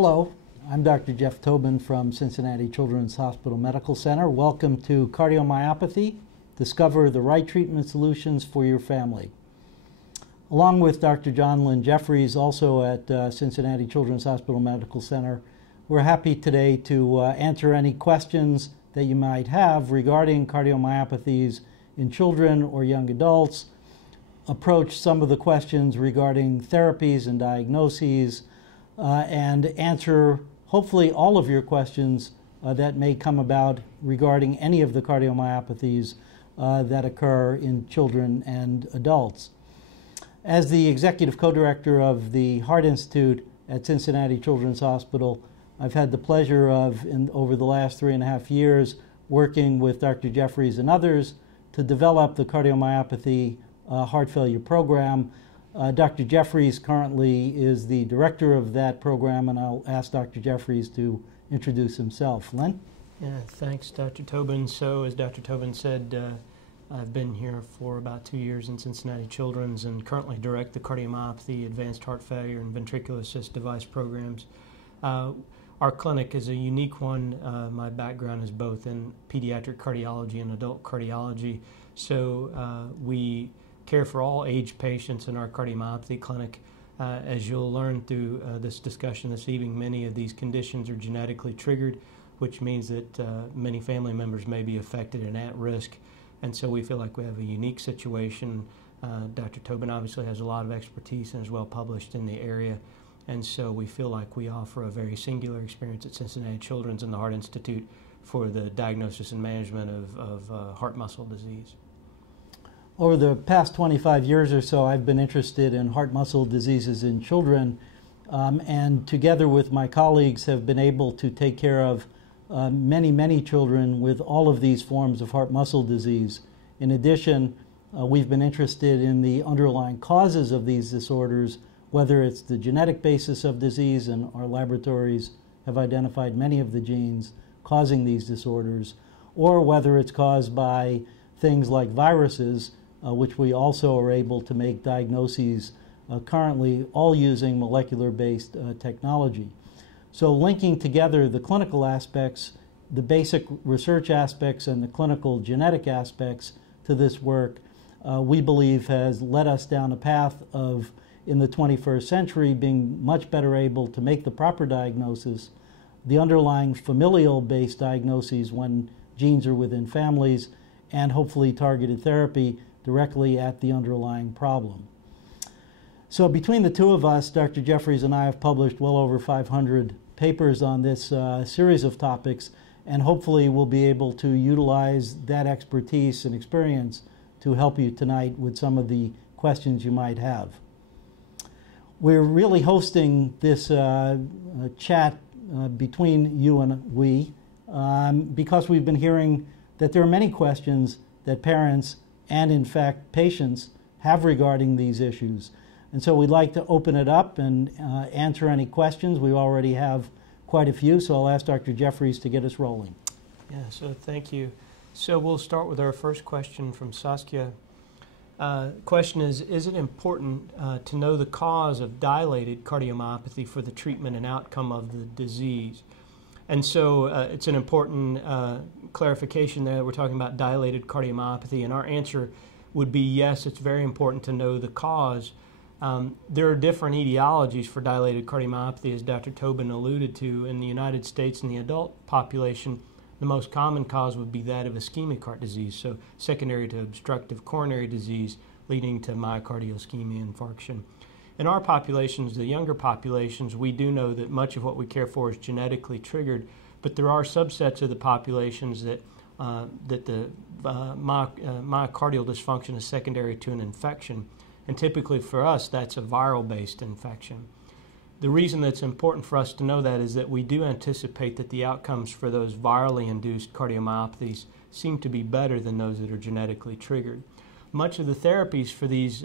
Hello, I'm Dr. Jeff Tobin from Cincinnati Children's Hospital Medical Center. Welcome to Cardiomyopathy. Discover the right treatment solutions for your family. Along with Dr. John Lynn Jeffries, also at Cincinnati Children's Hospital Medical Center, we're happy today to answer any questions that you might have regarding cardiomyopathies in children or young adults, approach some of the questions regarding therapies and diagnoses, and answer hopefully all of your questions that may come about regarding any of the cardiomyopathies that occur in children and adults. As the executive co-director of the Heart Institute at Cincinnati Children's Hospital, I've had the pleasure of, over the last 3.5 years, working with Dr. Jeffries and others to develop the cardiomyopathy heart failure program. Dr. Jeffries currently is the director of that program, and I'll ask Dr. Jeffries to introduce himself. Lynn? Yeah, thanks, Dr. Tobin. So, as Dr. Tobin said, I've been here for about 2 years in Cincinnati Children's and currently direct the cardiomyopathy, advanced heart failure, and ventricular assist device programs. Our clinic is a unique one. My background is both in pediatric cardiology and adult cardiology, so we care for all age patients in our cardiomyopathy clinic. As you'll learn through this discussion this evening, many of these conditions are genetically triggered, which means that many family members may be affected and at risk, and so we feel like we have a unique situation. Dr. Tobin obviously has a lot of expertise and is well published in the area, and so we feel like we offer a very singular experience at Cincinnati Children's and the Heart Institute for the diagnosis and management of heart muscle disease. Over the past 25 years or so, I've been interested in heart muscle diseases in children, and together with my colleagues have been able to take care of many children with all of these forms of heart muscle disease. In addition, we've been interested in the underlying causes of these disorders, whether it's the genetic basis of disease, and our laboratories have identified many of the genes causing these disorders, or whether it's caused by things like viruses, which we also are able to make diagnoses currently, all using molecular-based technology. So linking together the clinical aspects, the basic research aspects, and the clinical genetic aspects to this work, we believe has led us down a path of, in the 21st century, being much better able to make the proper diagnosis, the underlying familial-based diagnoses when genes are within families, and hopefully targeted therapy directly at the underlying problem. So between the two of us, Dr. Jeffries and I have published well over 500 papers on this series of topics, and hopefully we'll be able to utilize that expertise and experience to help you tonight with some of the questions you might have. We're really hosting this chat between you and we because we've been hearing that there are many questions that parents and, in fact, patients have regarding these issues. And so we'd like to open it up and answer any questions. We already have quite a few, so I'll ask Dr. Jeffries to get us rolling. Yeah, so thank you. So we'll start with our first question from Saskia. Question is it important to know the cause of dilated cardiomyopathy for the treatment and outcome of the disease? And so it's an important clarification there. We're talking about dilated cardiomyopathy, and our answer would be yes, it's very important to know the cause. There are different etiologies for dilated cardiomyopathy, as Dr. Tobin alluded to. In the United States, in the adult population, the most common cause would be that of ischemic heart disease, so secondary to obstructive coronary disease leading to myocardial ischemia infarction. In our populations, the younger populations, we do know that much of what we care for is genetically triggered, but there are subsets of the populations that the myocardial dysfunction is secondary to an infection, and typically for us that's a viral-based infection. The reason that's important for us to know that is that we do anticipate that the outcomes for those virally induced cardiomyopathies seem to be better than those that are genetically triggered. Much of the therapies for these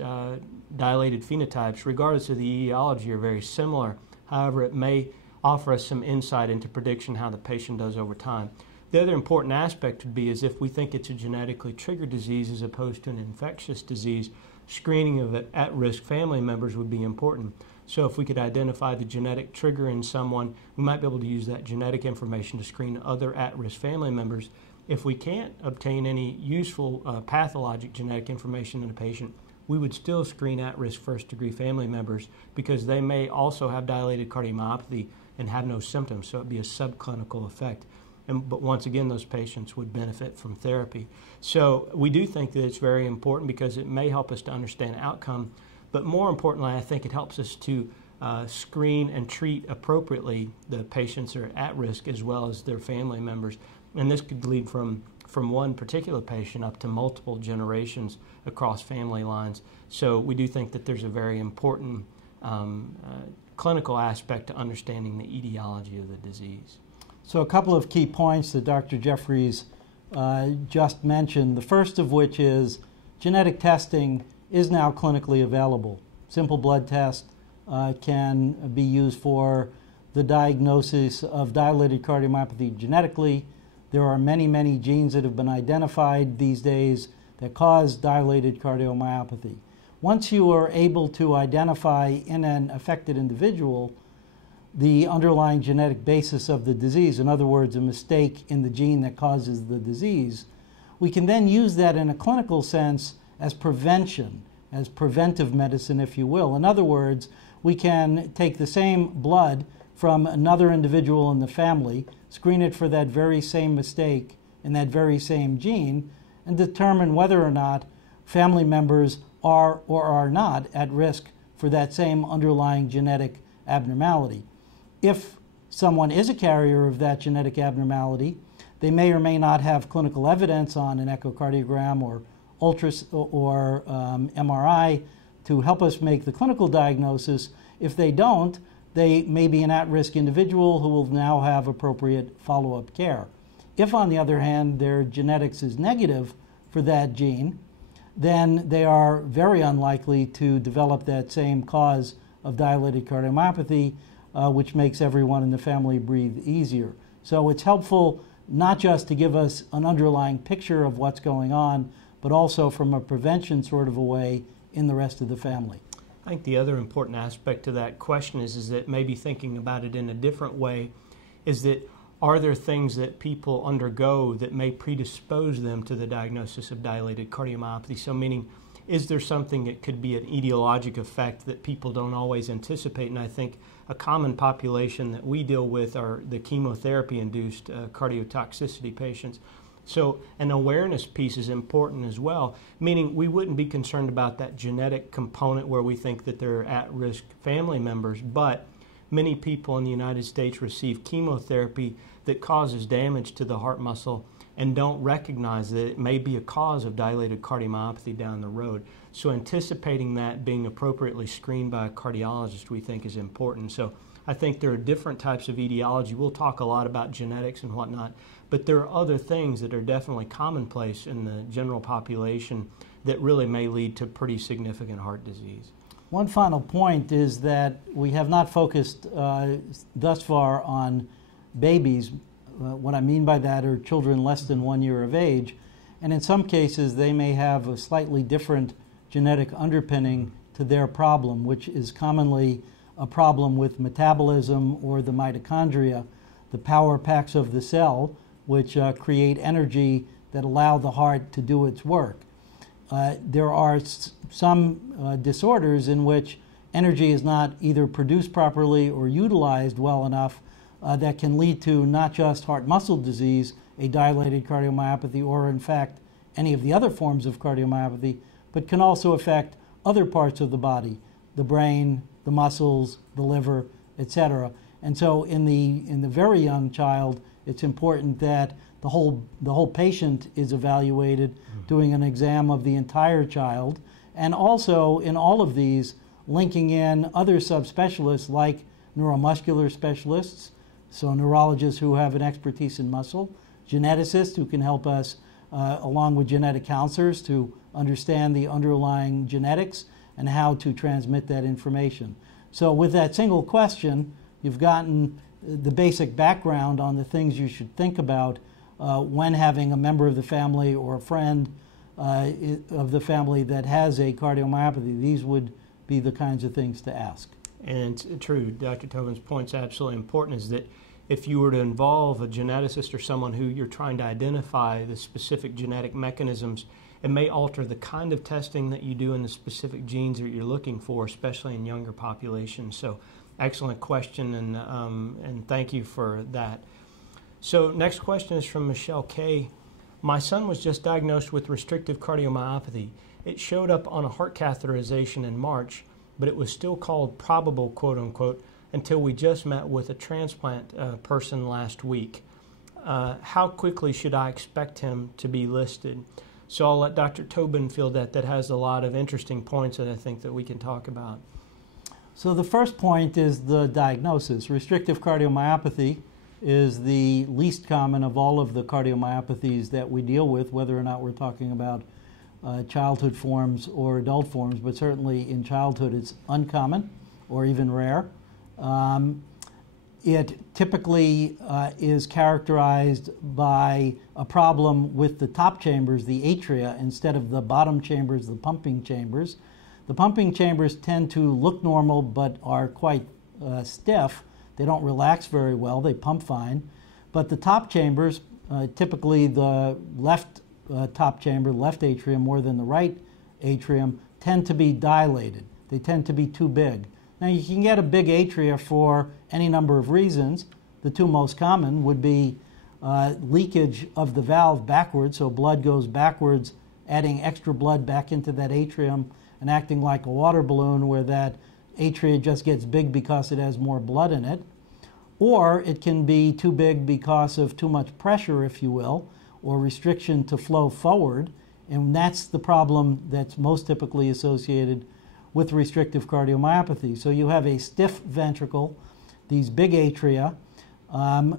dilated phenotypes, regardless of the etiology, are very similar. However, it may offer us some insight into prediction how the patient does over time. The other important aspect would be is if we think it's a genetically triggered disease as opposed to an infectious disease, screening of at-risk family members would be important. So if we could identify the genetic trigger in someone, we might be able to use that genetic information to screen other at-risk family members. If we can't obtain any useful pathologic genetic information in a patient, we would still screen at-risk first-degree family members because they may also have dilated cardiomyopathy and have no symptoms, so it would be a subclinical effect. But once again, those patients would benefit from therapy. So we do think that it's very important because it may help us to understand outcome, but more importantly, I think it helps us to screen and treat appropriately the patients that are at risk as well as their family members. And this could lead from one particular patient up to multiple generations across family lines. So we do think that there's a very important clinical aspect to understanding the etiology of the disease. So a couple of key points that Dr. Jeffries just mentioned, the first of which is genetic testing is now clinically available. Simple blood test can be used for the diagnosis of dilated cardiomyopathy genetically. There are many, many genes that have been identified these days that cause dilated cardiomyopathy. Once you are able to identify in an affected individual the underlying genetic basis of the disease, in other words, a mistake in the gene that causes the disease, we can then use that in a clinical sense as prevention, as preventive medicine, if you will. In other words, we can take the same blood from another individual in the family, screen it for that very same mistake in that very same gene, and determine whether or not family members are or are not at risk for that same underlying genetic abnormality. If someone is a carrier of that genetic abnormality, they may or may not have clinical evidence on an echocardiogram or MRI to help us make the clinical diagnosis. If they don't, they may be an at-risk individual who will now have appropriate follow-up care. If, on the other hand, their genetics is negative for that gene, then they are very unlikely to develop that same cause of dilated cardiomyopathy, which makes everyone in the family breathe easier. So it's helpful not just to give us an underlying picture of what's going on, but also from a prevention sort of a way in the rest of the family. I think the other important aspect to that question is that maybe thinking about it in a different way is that are there things that people undergo that may predispose them to the diagnosis of dilated cardiomyopathy? So meaning, is there something that could be an etiologic effect that people don't always anticipate? And I think a common population that we deal with are the chemotherapy-induced cardiotoxicity patients. So an awareness piece is important as well, meaning we wouldn't be concerned about that genetic component where we think that they're at-risk family members, but many people in the United States receive chemotherapy that causes damage to the heart muscle and don't recognize that it may be a cause of dilated cardiomyopathy down the road. So anticipating that, being appropriately screened by a cardiologist, we think is important. So I think there are different types of etiology. We'll talk a lot about genetics and whatnot, but there are other things that are definitely commonplace in the general population that really may lead to pretty significant heart disease. One final point is that we have not focused thus far on babies. What I mean by that are children less than 1 year of age, and in some cases they may have a slightly different genetic underpinning to their problem, which is commonly a problem with metabolism or the mitochondria, the power packs of the cell, which create energy that allow the heart to do its work. There are some disorders in which energy is not either produced properly or utilized well enough that can lead to not just heart muscle disease, a dilated cardiomyopathy, or in fact any of the other forms of cardiomyopathy, but can also affect other parts of the body, the brain, the muscles, the liver, etc. And so in the very young child, it's important that the whole patient is evaluated, doing an exam of the entire child, and also in all of these linking in other subspecialists like neuromuscular specialists, so neurologists who have an expertise in muscle, geneticists who can help us along with genetic counselors to understand the underlying genetics and how to transmit that information. So with that single question, you've gotten the basic background on the things you should think about when having a member of the family or a friend of the family that has a cardiomyopathy. These would be the kinds of things to ask. And it's true, Dr. Tobin's point's absolutely important, is that if you were to involve a geneticist or someone who you're trying to identify the specific genetic mechanisms, it may alter the kind of testing that you do in the specific genes that you're looking for, especially in younger populations. So excellent question, and thank you for that. So next question is from Michelle K. My son was just diagnosed with restrictive cardiomyopathy. It showed up on a heart catheterization in March, but it was still called probable, quote unquote, until we just met with a transplant person last week. How quickly should I expect him to be listed? So I'll let Dr. Tobin field that. That has a lot of interesting points that I think that we can talk about. So the first point is the diagnosis. Restrictive cardiomyopathy is the least common of all of the cardiomyopathies that we deal with, whether or not we're talking about childhood forms or adult forms, but certainly in childhood it's uncommon or even rare. It typically is characterized by a problem with the top chambers, the atria, instead of the bottom chambers, the pumping chambers. The pumping chambers tend to look normal but are quite stiff. They don't relax very well. They pump fine. But the top chambers, typically the left top chamber, left atrium more than the right atrium, tend to be dilated. They tend to be too big. Now, you can get a big atria for any number of reasons. The two most common would be leakage of the valve backwards, so blood goes backwards, adding extra blood back into that atrium and acting like a water balloon where that atria just gets big because it has more blood in it. Or it can be too big because of too much pressure, if you will, or restriction to flow forward, and that's the problem that's most typically associated with restrictive cardiomyopathy. So you have a stiff ventricle, these big atria,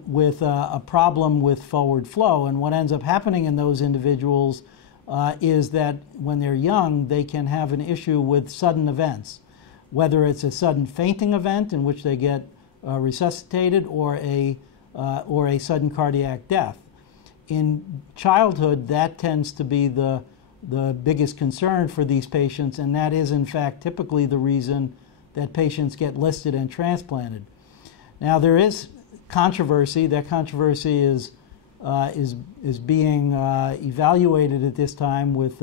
with a problem with forward flow. And what ends up happening in those individuals is that when they're young, they can have an issue with sudden events, whether it's a sudden fainting event in which they get resuscitated or a sudden cardiac death. In childhood, that tends to be the biggest concern for these patients, and that is in fact typically the reason that patients get listed and transplanted. Now, there is controversy. That controversy is being evaluated at this time with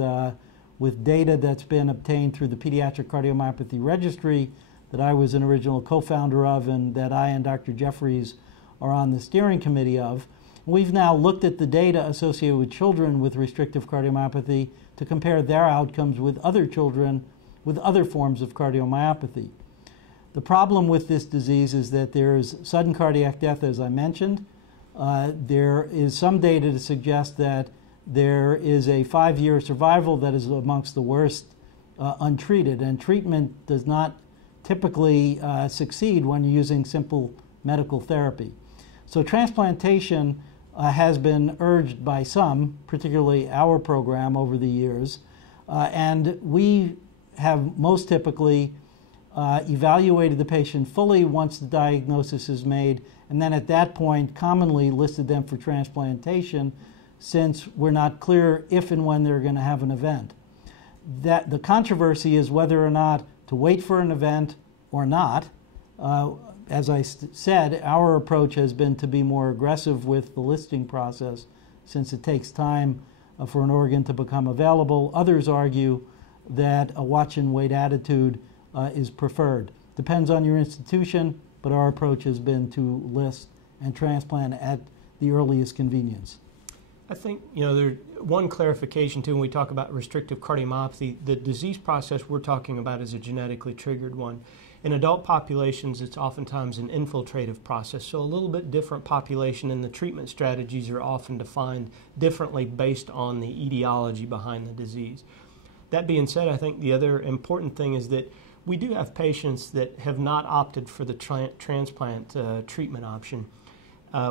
data that's been obtained through the Pediatric Cardiomyopathy Registry that I was an original co-founder of and that I and Dr. Jeffries are on the steering committee of. We've now looked at the data associated with children with restrictive cardiomyopathy to compare their outcomes with other children with other forms of cardiomyopathy. The problem with this disease is that there is sudden cardiac death, as I mentioned. There is some data to suggest that there is a 5-year survival that is amongst the worst untreated, and treatment does not typically succeed when you're using simple medical therapy. So transplantation has been urged by some, particularly our program over the years, and we have most typically evaluated the patient fully once the diagnosis is made, and then at that point commonly listed them for transplantation since we're not clear if and when they're going to have an event. That the controversy is whether or not to wait for an event or not. As I said, our approach has been to be more aggressive with the listing process since it takes time for an organ to become available. Others argue that a watch and wait attitude is preferred. Depends on your institution, but our approach has been to list and transplant at the earliest convenience. I think, there's one clarification too when we talk about restrictive cardiomyopathy. The disease process we're talking about is a genetically triggered one. In adult populations, it's oftentimes an infiltrative process, so a little bit different population, and the treatment strategies are often defined differently based on the etiology behind the disease. That being said, I think the other important thing is that we do have patients that have not opted for the transplant treatment option.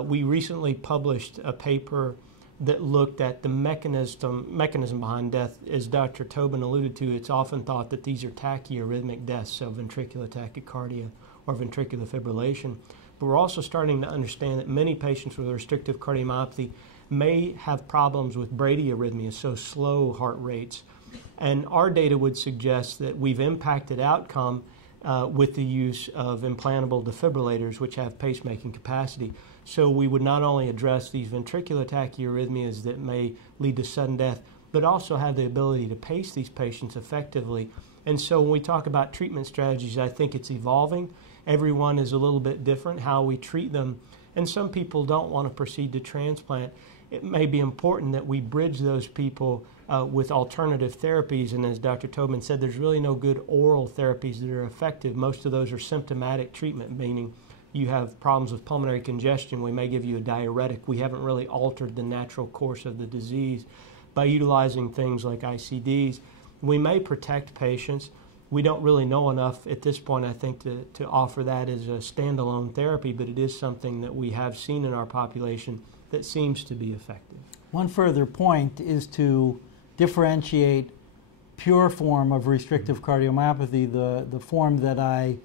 We recently published a paper that looked at the mechanism behind death. As Dr. Tobin alluded to, it's often thought that these are tachyarrhythmic deaths, so ventricular tachycardia or ventricular fibrillation. But we're also starting to understand that many patients with restrictive cardiomyopathy may have problems with bradyarrhythmia, so slow heart rates. And our data would suggest that we've impacted outcome with the use of implantable defibrillators, which have pacemaking capacity. So we would not only address these ventricular tachyarrhythmias that may lead to sudden death, but also have the ability to pace these patients effectively. And so when we talk about treatment strategies, I think it's evolving. Everyone is a little bit different how we treat them, and some people don't want to proceed to transplant. It may be important that we bridge those people with alternative therapies, and as Dr. Tobin said, there's really no good oral therapies that are effective. Most of those are symptomatic treatment, meaning you have problems with pulmonary congestion, we may give you a diuretic. We haven't really altered the natural course of the disease. By utilizing things like ICDs, we may protect patients. We don't really know enough at this point, I think, to offer that as a standalone therapy, but it is something that we have seen in our population that seems to be effective. One further point is to differentiate pure form of restrictive cardiomyopathy, the form that I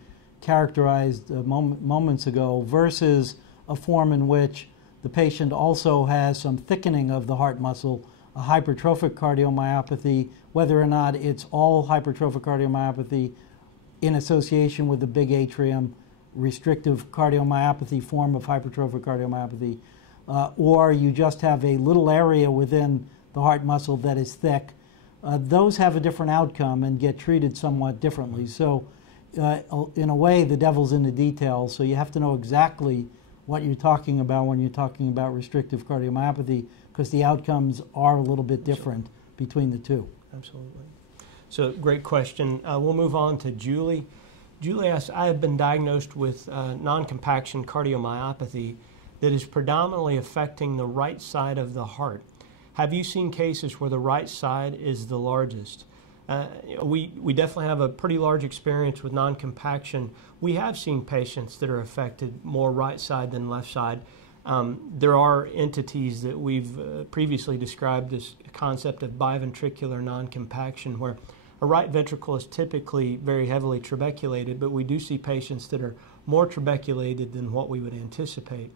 characterized moments ago, versus a form in which the patient also has some thickening of the heart muscle, a hypertrophic cardiomyopathy, whether or not it's all hypertrophic cardiomyopathy in association with the big atrium, restrictive cardiomyopathy form of hypertrophic cardiomyopathy, or you just have a little area within the heart muscle that is thick. Those have a different outcome and get treated somewhat differently. So in a way, the devil's in the details, so you have to know exactly what you're talking about when you're talking about restrictive cardiomyopathy, because the outcomes are a little bit different between the two. Absolutely. So great question. We'll move on to Julie. Julie asks, I have been diagnosed with non-compaction cardiomyopathy that is predominantly affecting the right side of the heart. Have you seen cases where the right side is the largest? We definitely have a pretty large experience with non-compaction. We have seen patients that are affected more right side than left side. There are entities that we've previously described this concept of biventricular non-compaction, where a right ventricle is typically very heavily trabeculated, but we do see patients that are more trabeculated than what we would anticipate.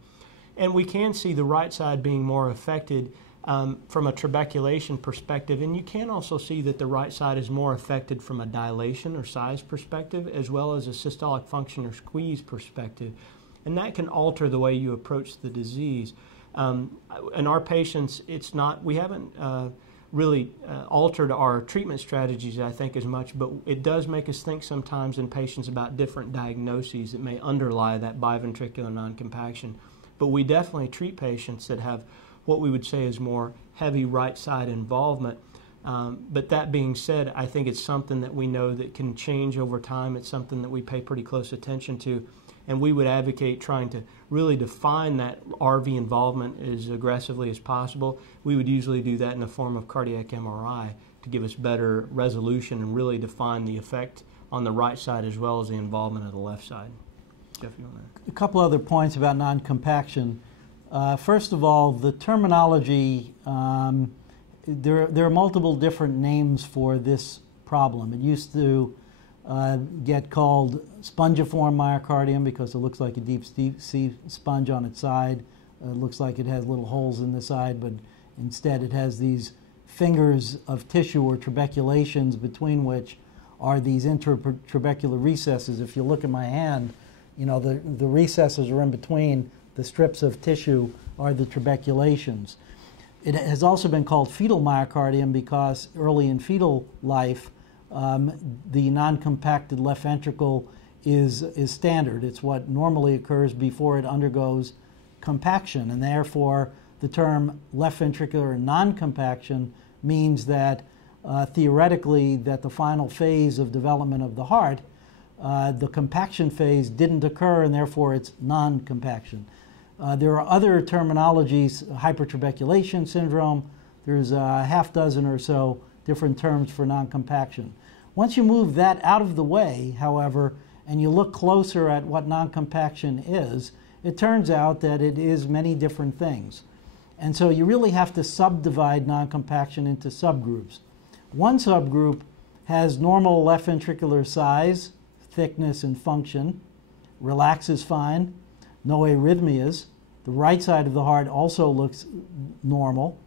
And we can see the right side being more affected from a trabeculation perspective, and you can also see that the right side is more affected from a dilation or size perspective, as well as a systolic function or squeeze perspective. And that can alter the way you approach the disease. In our patients, we haven't really altered our treatment strategies, I think, as much, but it does make us think sometimes in patients about different diagnoses that may underlie that biventricular non-compaction. But we definitely treat patients that have what we would say is more heavy right side involvement. But that being said, I think it's something that we know that can change over time. It's something that we pay pretty close attention to. And we would advocate trying to really define that RV involvement as aggressively as possible. We would usually do that in the form of cardiac MRI to give us better resolution and really define the effect on the right side as well as the involvement of the left side. Jeff, you want to? A couple other points about non-compaction. First of all, the terminology, there are multiple different names for this problem. It used to get called spongiform myocardium because it looks like a deep sea sponge on its side. It looks like it has little holes in the side, but instead it has these fingers of tissue or trabeculations between which are these intratrabecular recesses. If you look at my hand, you know, the recesses are in between. The strips of tissue are the trabeculations. It has also been called fetal myocardium because early in fetal life, the non-compacted left ventricle is standard. It's what normally occurs before it undergoes compaction, and therefore the term left ventricular non-compaction means that theoretically that the final phase of development of the heart, the compaction phase didn't occur, and therefore it's non-compaction. There are other terminologies, hypertrabeculation syndrome. There's a half dozen or so different terms for non-compaction. Once you move that out of the way, however, and you look closer at what non-compaction is, it turns out that it is many different things. And so you really have to subdivide non-compaction into subgroups. One subgroup has normal left ventricular size, thickness, and function, relaxes fine, no arrhythmias. The right side of the heart also looks normal,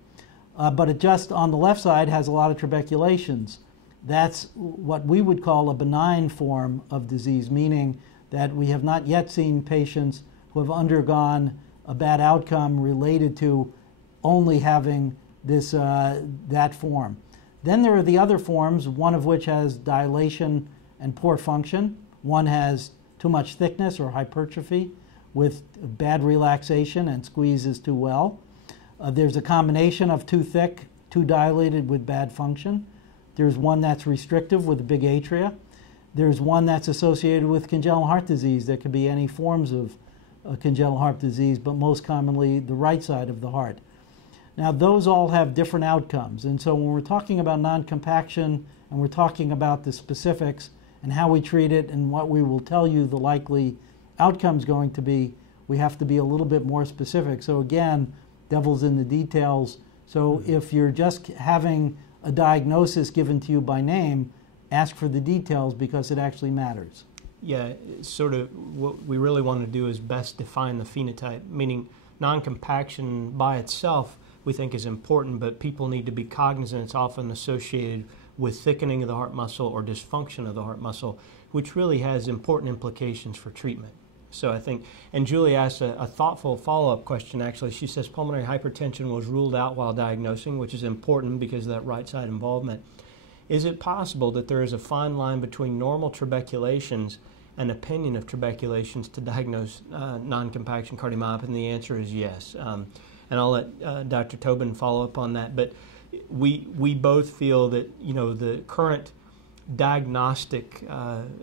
but it just on the left side has a lot of trabeculations. that's what we would call a benign form of disease, meaning that we have not yet seen patients who have undergone a bad outcome related to only having this that form. Then there are the other forms, one of which has dilation and poor function. One has too much thickness or hypertrophy with bad relaxation and squeezes too well. There's a combination of too thick, too dilated with bad function. There's one that's restrictive with big atria. There's one that's associated with congenital heart disease. There could be any forms of congenital heart disease, but most commonly the right side of the heart. Now, those all have different outcomes. And so when we're talking about non-compaction and we're talking about the specifics and how we treat it and what we will tell you the likely outcome's going to be, we have to be a little bit more specific. So again, devil's in the details. So if you're just having a diagnosis given to you by name, ask for the details because it actually matters. Yeah, sort of what we really want to do is best define the phenotype, meaning non-compaction by itself we think is important, but people need to be cognizant it's often associated with thickening of the heart muscle or dysfunction of the heart muscle, which really has important implications for treatment. So I think, and Julie asked a thoughtful follow-up question actually. She says pulmonary hypertension was ruled out while diagnosing, which is important because of that right side involvement. Is it possible that there is a fine line between normal trabeculations and opinion of trabeculations to diagnose non-compaction cardiomyopathy? And the answer is yes. And I'll let Dr. Tobin follow up on that. But we both feel that, you know, the current diagnostic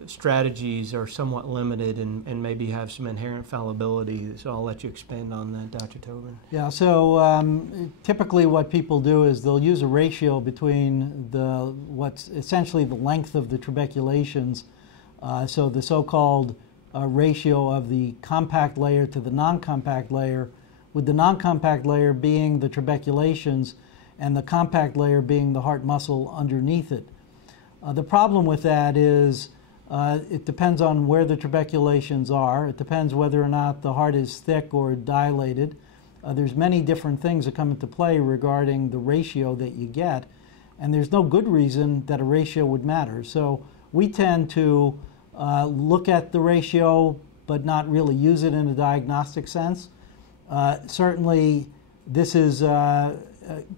strategies are somewhat limited and maybe have some inherent fallibility. So I'll let you expand on that, Dr. Tobin. Yeah, so typically what people do is they'll use a ratio between what's essentially the length of the trabeculations, so the so-called ratio of the compact layer to the non-compact layer, with the non-compact layer being the trabeculations and the compact layer being the heart muscle underneath it. The problem with that is it depends on where the trabeculations are. It depends whether or not the heart is thick or dilated. There's many different things that come into play regarding the ratio that you get, and there's no good reason that a ratio would matter. So we tend to look at the ratio but not really use it in a diagnostic sense. Certainly this is a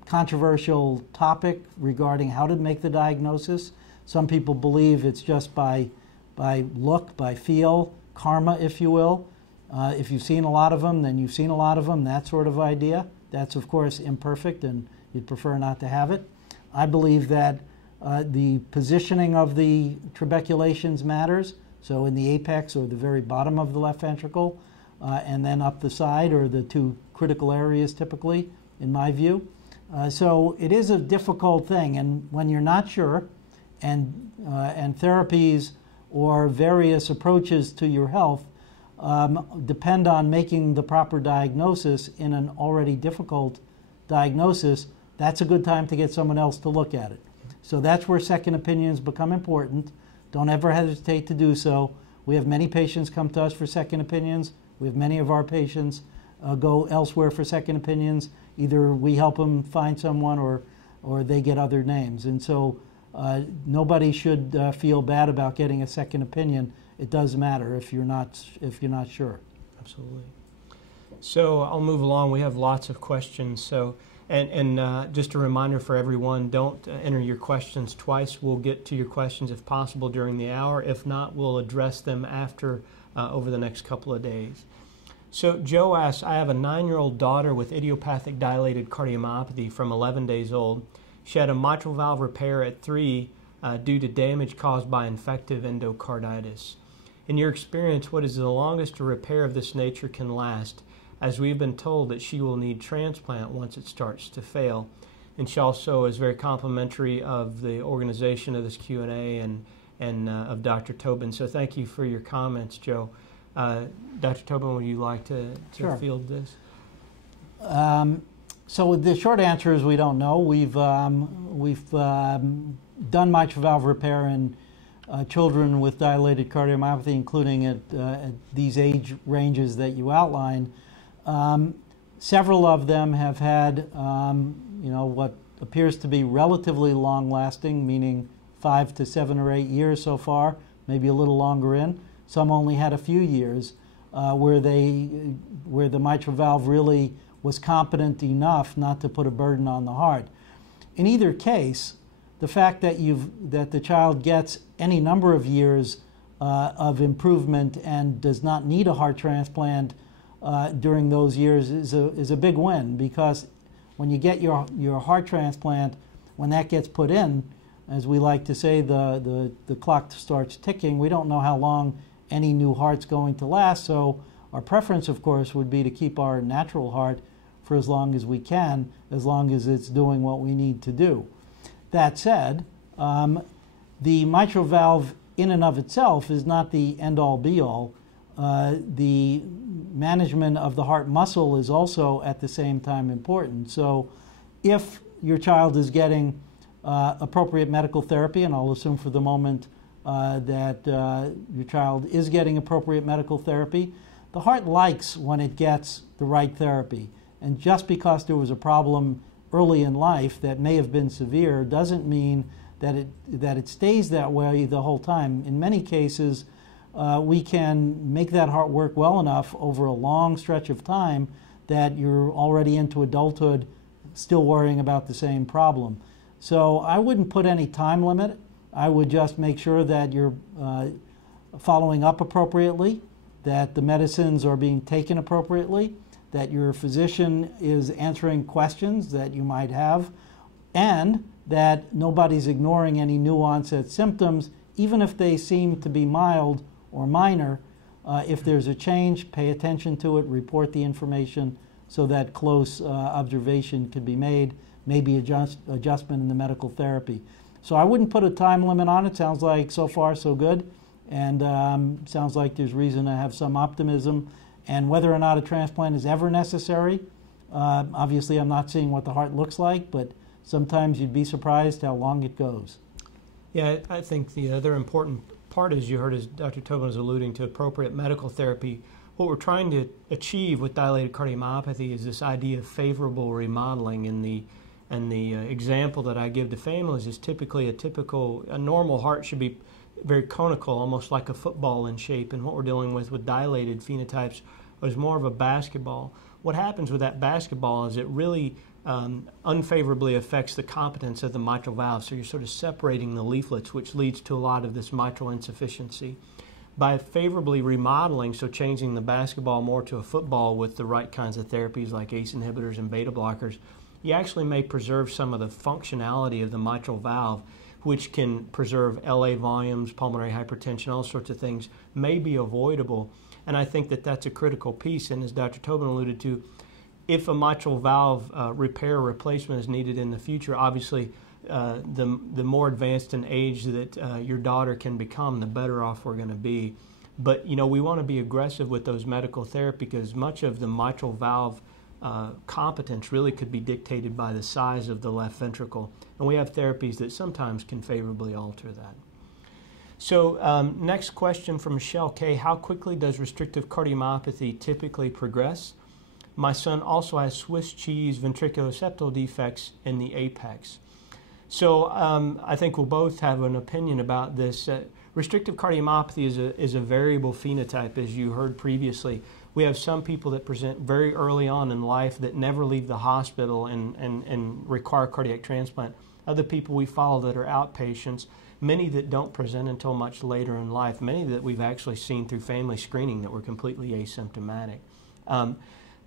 controversial topic regarding how to make the diagnosis. Some people believe it's just by look, by feel, karma, if you will. If you've seen a lot of them, then you've seen a lot of them, that sort of idea. That's, of course, imperfect, and you'd prefer not to have it. I believe that the positioning of the trabeculations matters, so in the apex or the very bottom of the left ventricle, and then up the side are the two critical areas typically, in my view. So it is a difficult thing, and when you're not sure, and therapies or various approaches to your health depend on making the proper diagnosis in an already difficult diagnosis, that's a good time to get someone else to look at it. So that's where second opinions become important. Don't ever hesitate to do so. We have many patients come to us for second opinions. We have many of our patients go elsewhere for second opinions. Either we help them find someone or they get other names. And so nobody should feel bad about getting a second opinion. It does matter if you're not sure. Absolutely. So I'll move along. We have lots of questions. So and just a reminder for everyone: don't enter your questions twice. We'll get to your questions if possible during the hour. If not, we'll address them after over the next couple of days. So Joe asks, I have a 9-year-old daughter with idiopathic dilated cardiomyopathy from 11 days old. She had a mitral valve repair at 3 due to damage caused by infective endocarditis. In your experience, what is the longest a repair of this nature can last, as we've been told that she will need transplant once it starts to fail? And she also is very complimentary of the organization of this Q&A and of Dr. Tobin. So thank you for your comments, Joe. Dr. Tobin, would you like to Sure. field this? So the short answer is we don't know. We've done mitral valve repair in children with dilated cardiomyopathy, including at these age ranges that you outlined. Several of them have had, what appears to be relatively long-lasting, meaning 5 to 7 or 8 years so far, maybe a little longer in. Some only had a few years where the mitral valve really was competent enough not to put a burden on the heart. In either case, the fact that the child gets any number of years of improvement and does not need a heart transplant during those years is a big win, because when you get your heart transplant, when that gets put in, as we like to say, the clock starts ticking. We don't know how long any new heart's going to last, so our preference, of course, would be to keep our natural heart for as long as we can, as long as it's doing what we need to do. That said, the mitral valve in and of itself is not the end-all be-all. The management of the heart muscle is also at the same time important. So if your child is getting appropriate medical therapy, and I'll assume for the moment that your child is getting appropriate medical therapy, the heart likes when it gets the right therapy. And just because there was a problem early in life that may have been severe doesn't mean that it stays that way the whole time. In many cases, we can make that heart work well enough over a long stretch of time that you're already into adulthood still worrying about the same problem. So I wouldn't put any time limit. I would just make sure that you're following up appropriately, that the medicines are being taken appropriately, that your physician is answering questions that you might have, and that nobody's ignoring any new onset symptoms, even if they seem to be mild or minor. If there's a change, pay attention to it, report the information so that close observation could be made, maybe adjustment in the medical therapy. So I wouldn't put a time limit on it. Sounds like so far so good, and sounds like there's reason to have some optimism. And whether or not a transplant is ever necessary, obviously I'm not seeing what the heart looks like, but sometimes you'd be surprised how long it goes. Yeah, I think the other important part, as you heard, as Dr. Tobin was alluding to, appropriate medical therapy. What we're trying to achieve with dilated cardiomyopathy is this idea of favorable remodeling. And the example that I give to families is typically a normal heart should be very conical, almost like a football in shape. And what we're dealing with dilated phenotypes is more of a basketball. What happens with that basketball is it really unfavorably affects the competence of the mitral valve. So you're sort of separating the leaflets, which leads to a lot of this mitral insufficiency. By favorably remodeling, so changing the basketball more to a football with the right kinds of therapies like ACE inhibitors and beta blockers, you actually may preserve some of the functionality of the mitral valve, which can preserve LA volumes, pulmonary hypertension, all sorts of things may be avoidable. And I think that that's a critical piece. And as Dr. Tobin alluded to, if a mitral valve repair or replacement is needed in the future, obviously the more advanced in age that your daughter can become, the better off we're going to be. But we want to be aggressive with those medical therapy, because much of the mitral valve competence really could be dictated by the size of the left ventricle. And we have therapies that sometimes can favorably alter that. So next question from Michelle K. How quickly does restrictive cardiomyopathy typically progress? My son also has Swiss cheese ventriculoseptal defects in the apex. So I think we'll both have an opinion about this. Restrictive cardiomyopathy is a variable phenotype, as you heard previously. We have some people that present very early on in life that never leave the hospital and require cardiac transplant. Other people we follow that are outpatients, many that don't present until much later in life, many that we've actually seen through family screening that were completely asymptomatic.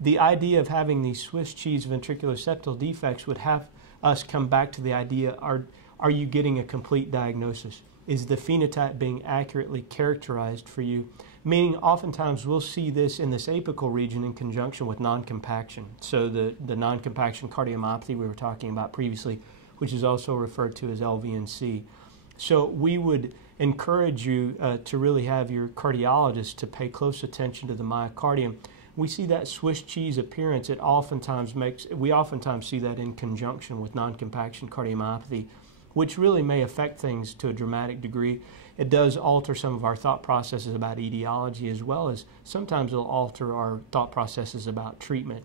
The idea of having these Swiss cheese ventriculoseptal defects would have us come back to the idea, are you getting a complete diagnosis? Is the phenotype being accurately characterized for you? Meaning oftentimes we'll see this in this apical region in conjunction with non-compaction. So the non-compaction cardiomyopathy we were talking about previously, which is also referred to as LVNC. So we would encourage you to really have your cardiologist to pay close attention to the myocardium. We see that Swiss cheese appearance. We oftentimes see that in conjunction with non-compaction cardiomyopathy, which really may affect things to a dramatic degree. It does alter some of our thought processes about etiology, as well as sometimes it'll alter our thought processes about treatment.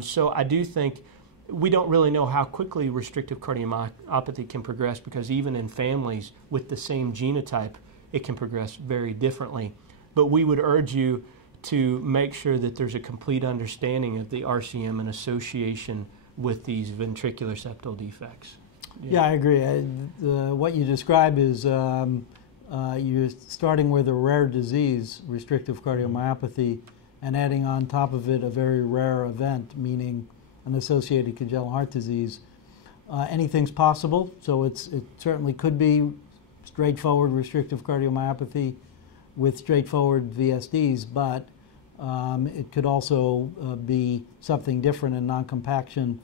So I do think we don't really know how quickly restrictive cardiomyopathy can progress, because even in families with the same genotype, it can progress very differently. But we would urge you to make sure that there's a complete understanding of the RCM and association with these ventricular septal defects. Yeah, I agree. What you describe is you're starting with a rare disease, restrictive cardiomyopathy, and adding on top of it a very rare event, meaning an associated congenital heart disease. Anything's possible, so it certainly could be straightforward restrictive cardiomyopathy with straightforward VSDs, but it could also be something different, and non-compaction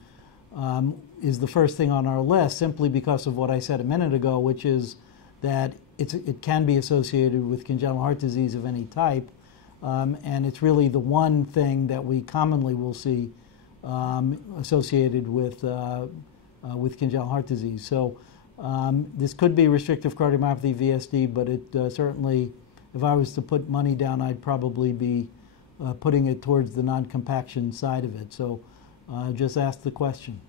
is the first thing on our list, simply because of what I said a minute ago, which is that it can be associated with congenital heart disease of any type, and it's really the one thing that we commonly will see associated with congenital heart disease. So this could be restrictive cardiomyopathy VSD, but it certainly, if I was to put money down, I'd probably be putting it towards the non-compaction side of it. So just ask the question.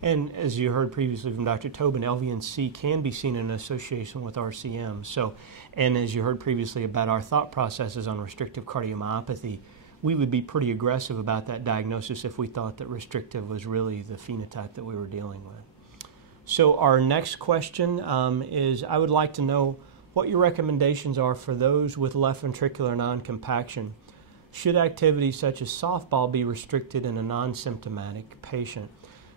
And as you heard previously from Dr. Tobin, LVNC can be seen in association with RCM. So, and as you heard previously about our thought processes on restrictive cardiomyopathy, we would be pretty aggressive about that diagnosis if we thought that restrictive was really the phenotype that we were dealing with. So our next question is, I would like to know what your recommendations are for those with left ventricular non-compaction. Should activities such as softball be restricted in a non-symptomatic patient?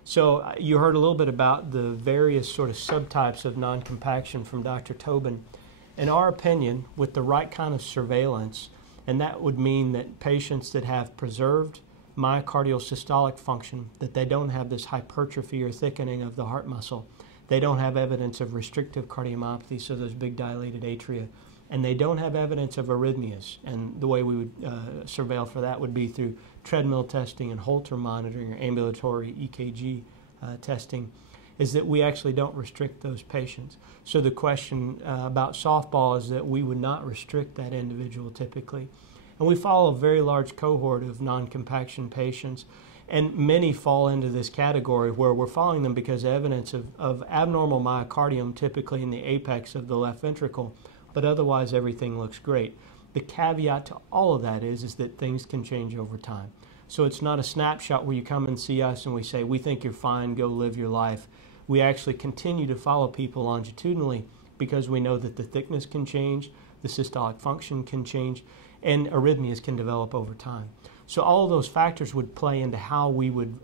So you heard a little bit about the various sort of subtypes of non-compaction from Dr. Tobin. In our opinion, with the right kind of surveillance, and that would mean that patients that have preserved myocardial systolic function, that they don't have this hypertrophy or thickening of the heart muscle, they don't have evidence of restrictive cardiomyopathy, so those big dilated atria, and they don't have evidence of arrhythmias. And the way we would surveil for that would be through treadmill testing and Holter monitoring or ambulatory EKG testing, is that we actually don't restrict those patients. So the question about softball is that we would not restrict that individual typically. And we follow a very large cohort of non-compaction patients, and many fall into this category where we're following them because evidence of abnormal myocardium, typically in the apex of the left ventricle, but otherwise everything looks great. The caveat to all of that is that things can change over time. So it's not a snapshot where you come and see us and we say, we think you're fine, go live your life. We actually continue to follow people longitudinally because we know that the thickness can change, the systolic function can change, and arrhythmias can develop over time. So all of those factors would play into how we would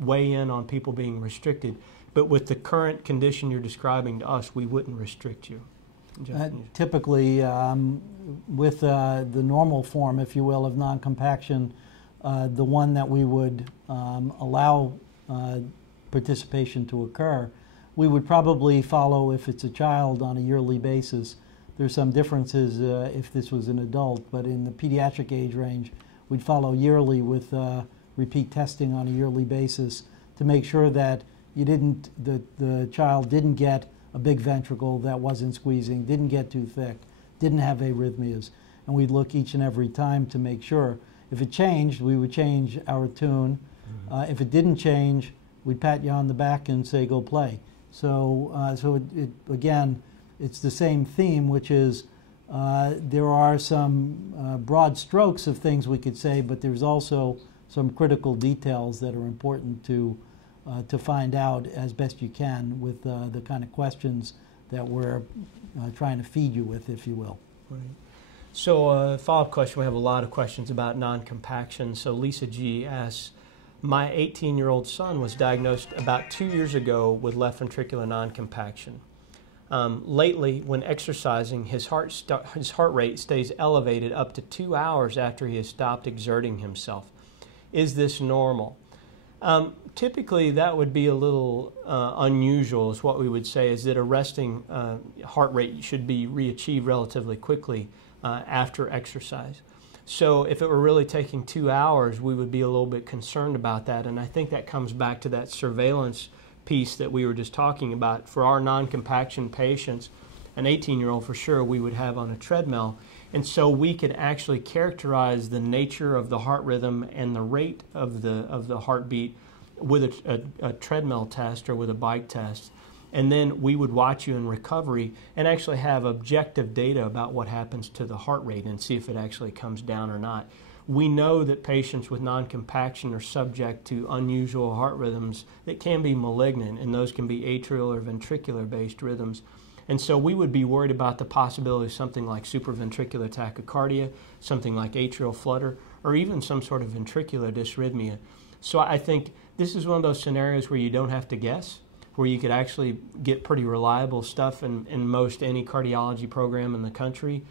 weigh in on people being restricted. But with the current condition you're describing to us, we wouldn't restrict you. Typically, with the normal form, if you will, of non-compaction, the one that we would allow participation to occur, we would probably follow, if it's a child, on a yearly basis. There's some differences if this was an adult, but in the pediatric age range, we'd follow yearly with repeat testing on a yearly basis to make sure that the child didn't get a big ventricle that wasn't squeezing, didn't get too thick, didn't have arrhythmias. And we'd look each and every time to make sure. If it changed, we would change our tune. If it didn't change, we'd pat you on the back and say, go play. So, again, it's the same theme, which is there are some broad strokes of things we could say, but there's also some critical details that are important to find out as best you can with the kind of questions that we're trying to feed you with, if you will. Right. So follow-up question, we have a lot of questions about non-compaction. So Lisa G. asks, my 18-year-old son was diagnosed about 2 years ago with left ventricular non-compaction. Lately, when exercising, his heart rate stays elevated up to 2 hours after he has stopped exerting himself. Is this normal? Typically, that would be a little unusual, is what we would say, is that a resting heart rate should be reachieved relatively quickly after exercise. So if it were really taking 2 hours, we would be a little bit concerned about that, and I think that comes back to that surveillance piece that we were just talking about. For our non-compaction patients, an 18-year-old for sure we would have on a treadmill, and so we could actually characterize the nature of the heart rhythm and the rate of the heartbeat with a treadmill test or with a bike test. And then we would watch you in recovery and actually have objective data about what happens to the heart rate and see if it actually comes down or not. We know that patients with non-compaction are subject to unusual heart rhythms that can be malignant, and those can be atrial or ventricular-based rhythms. And so we would be worried about the possibility of something like supraventricular tachycardia, something like atrial flutter, or even some sort of ventricular dysrhythmia. So I think this is one of those scenarios where you don't have to guess, where you could actually get pretty reliable stuff in most any cardiology program in the country,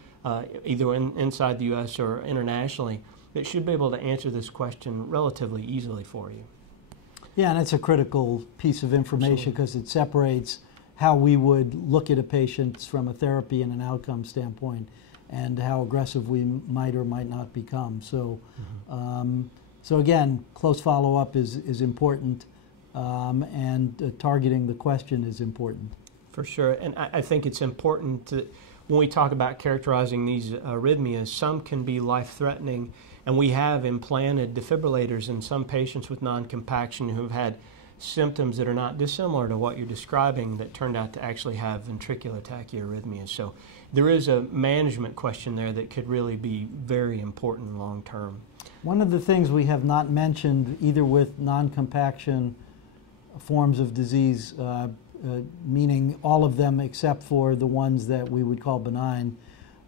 either inside the U.S. or internationally, that should be able to answer this question relatively easily for you. Yeah, and it's a critical piece of information because it separates how we would look at a patient from a therapy and an outcome standpoint and how aggressive we might or might not become. So, so again, close follow-up is important. And targeting the question is important. For sure. And I think it's important to, when we talk about characterizing these arrhythmias, some can be life-threatening, and we have implanted defibrillators in some patients with non-compaction who have had symptoms that are not dissimilar to what you're describing that turned out to actually have ventricular tachyarrhythmias. So there is a management question there that could really be very important long-term. One of the things we have not mentioned, either with non-compaction forms of disease, meaning all of them except for the ones that we would call benign,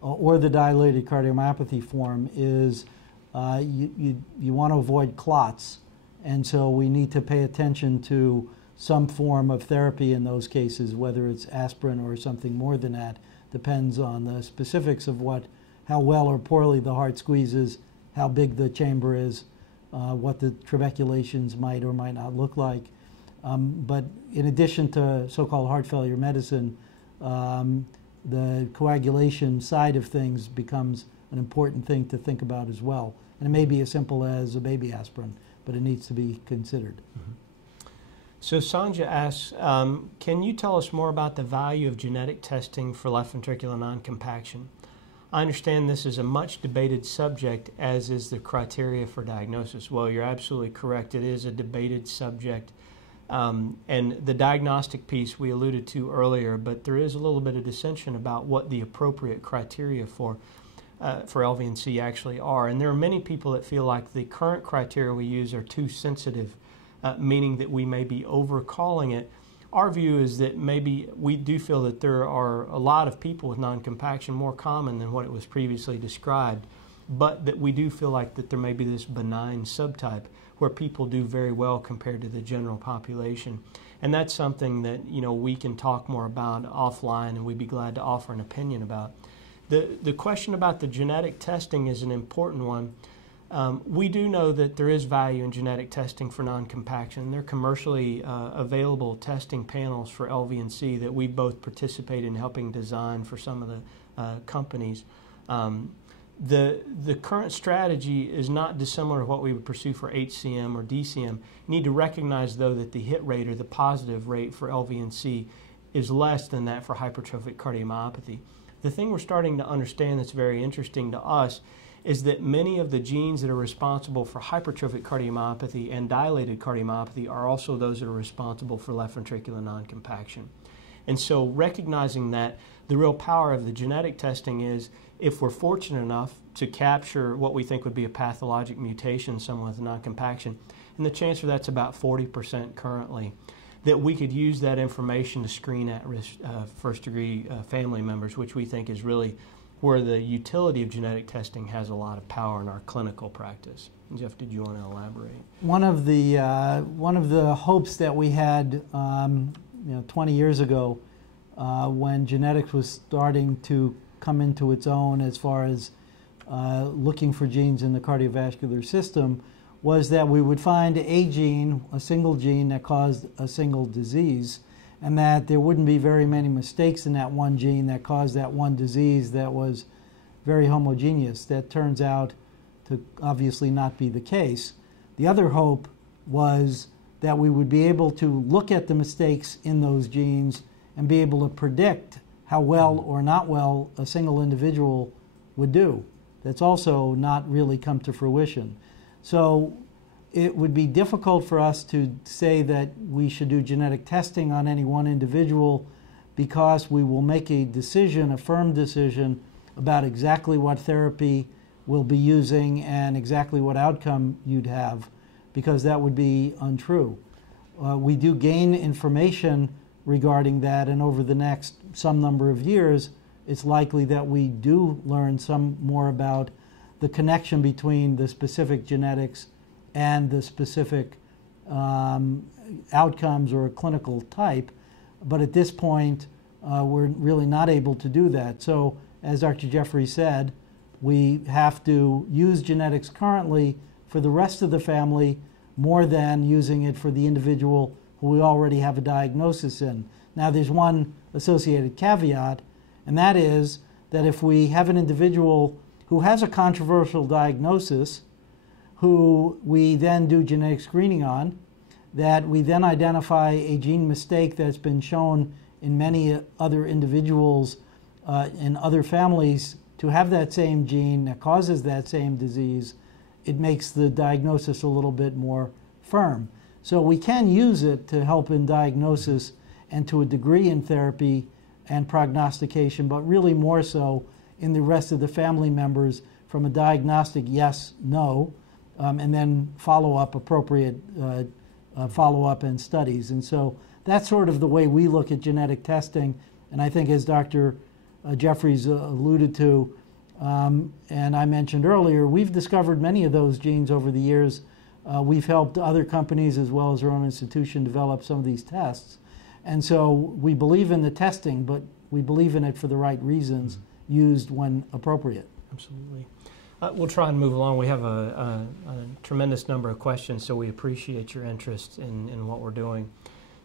or the dilated cardiomyopathy form, is you want to avoid clots. And so we need to pay attention to some form of therapy in those cases, whether it's aspirin or something more than that. Depends on the specifics of how well or poorly the heart squeezes, how big the chamber is, what the trabeculations might or might not look like. But in addition to so-called heart failure medicine, the coagulation side of things becomes an important thing to think about as well. And it may be as simple as a baby aspirin, but it needs to be considered. So Sanja asks, can you tell us more about the value of genetic testing for left ventricular non-compaction? I understand this is a much debated subject, as is the criteria for diagnosis. Well, you're absolutely correct. It is a debated subject. And the diagnostic piece we alluded to earlier, but there is a little bit of dissension about what the appropriate criteria for LVNC actually are. And there are many people that feel like the current criteria we use are too sensitive, meaning that we may be overcalling it. Our view is that maybe we do feel that there are a lot of people with non-compaction, more common than what it was previously described, but that we do feel like that there may be this benign subtype where people do very well compared to the general population. And that's something that, you know, we can talk more about offline, and we'd be glad to offer an opinion about. The question about the genetic testing is an important one. We do know that there is value in genetic testing for non-compaction. There are commercially available testing panels for LVNC that we both participate in helping design for some of the companies. The current strategy is not dissimilar to what we would pursue for HCM or DCM. You need to recognize, though, that the hit rate or the positive rate for LVNC is less than that for hypertrophic cardiomyopathy. The thing we're starting to understand that's very interesting to us is that many of the genes that are responsible for hypertrophic cardiomyopathy and dilated cardiomyopathy are also those that are responsible for left ventricular non-compaction. And so recognizing that, the real power of the genetic testing is if we're fortunate enough to capture what we think would be a pathologic mutation in someone with non-compaction, and the chance for that's about 40% currently, that we could use that information to screen at-risk first-degree family members, which we think is really where the utility of genetic testing has a lot of power in our clinical practice. Jeff, did you want to elaborate? One of the hopes that we had 20 years ago when genetics was starting to come into its own as far as looking for genes in the cardiovascular system was that we would find a gene, a single gene that caused a single disease, and that there wouldn't be very many mistakes in that one gene that caused that one disease that was very homogeneous. That turns out to obviously not be the case. The other hope was that we would be able to look at the mistakes in those genes and be able to predict how well or not well a single individual would do. That's also not really come to fruition. So it would be difficult for us to say that we should do genetic testing on any one individual, because we will make a decision, a firm decision, about exactly what therapy we'll be using and exactly what outcome you'd have, because that would be untrue. We do gain information regarding that, and over the next some number of years, it's likely that we do learn some more about the connection between the specific genetics and the specific outcomes or clinical type. But at this point, we're really not able to do that. So, as Dr. Jeffrey said, we have to use genetics currently for the rest of the family more than using it for the individual who we already have a diagnosis in. Now, there's one associated caveat, and that is that if we have an individual who has a controversial diagnosis, who we then do genetic screening on, that we then identify a gene mistake that's been shown in many other individuals in other families to have that same gene that causes that same disease, it makes the diagnosis a little bit more firm. So we can use it to help in diagnosis and to a degree in therapy and prognostication, but really more so in the rest of the family members from a diagnostic yes, no, and then follow-up, appropriate follow-up and studies. And so that's sort of the way we look at genetic testing. And I think, as Dr. Jeffries alluded to, and I mentioned earlier, we've discovered many of those genes over the years. We've helped other companies as well as our own institution develop some of these tests. And so we believe in the testing, but we believe in it for the right reasons, used when appropriate. Absolutely. We'll try and move along. We have a tremendous number of questions, so we appreciate your interest in what we're doing.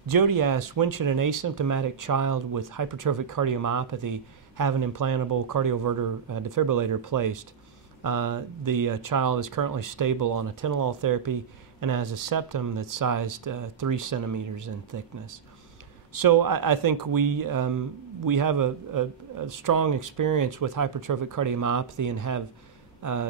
Jody asks, when should an asymptomatic child with hypertrophic cardiomyopathy have an implantable cardioverter defibrillator placed? The child is currently stable on atenolol therapy and has a septum that's sized 3 centimeters in thickness. So I think we have a strong experience with hypertrophic cardiomyopathy and have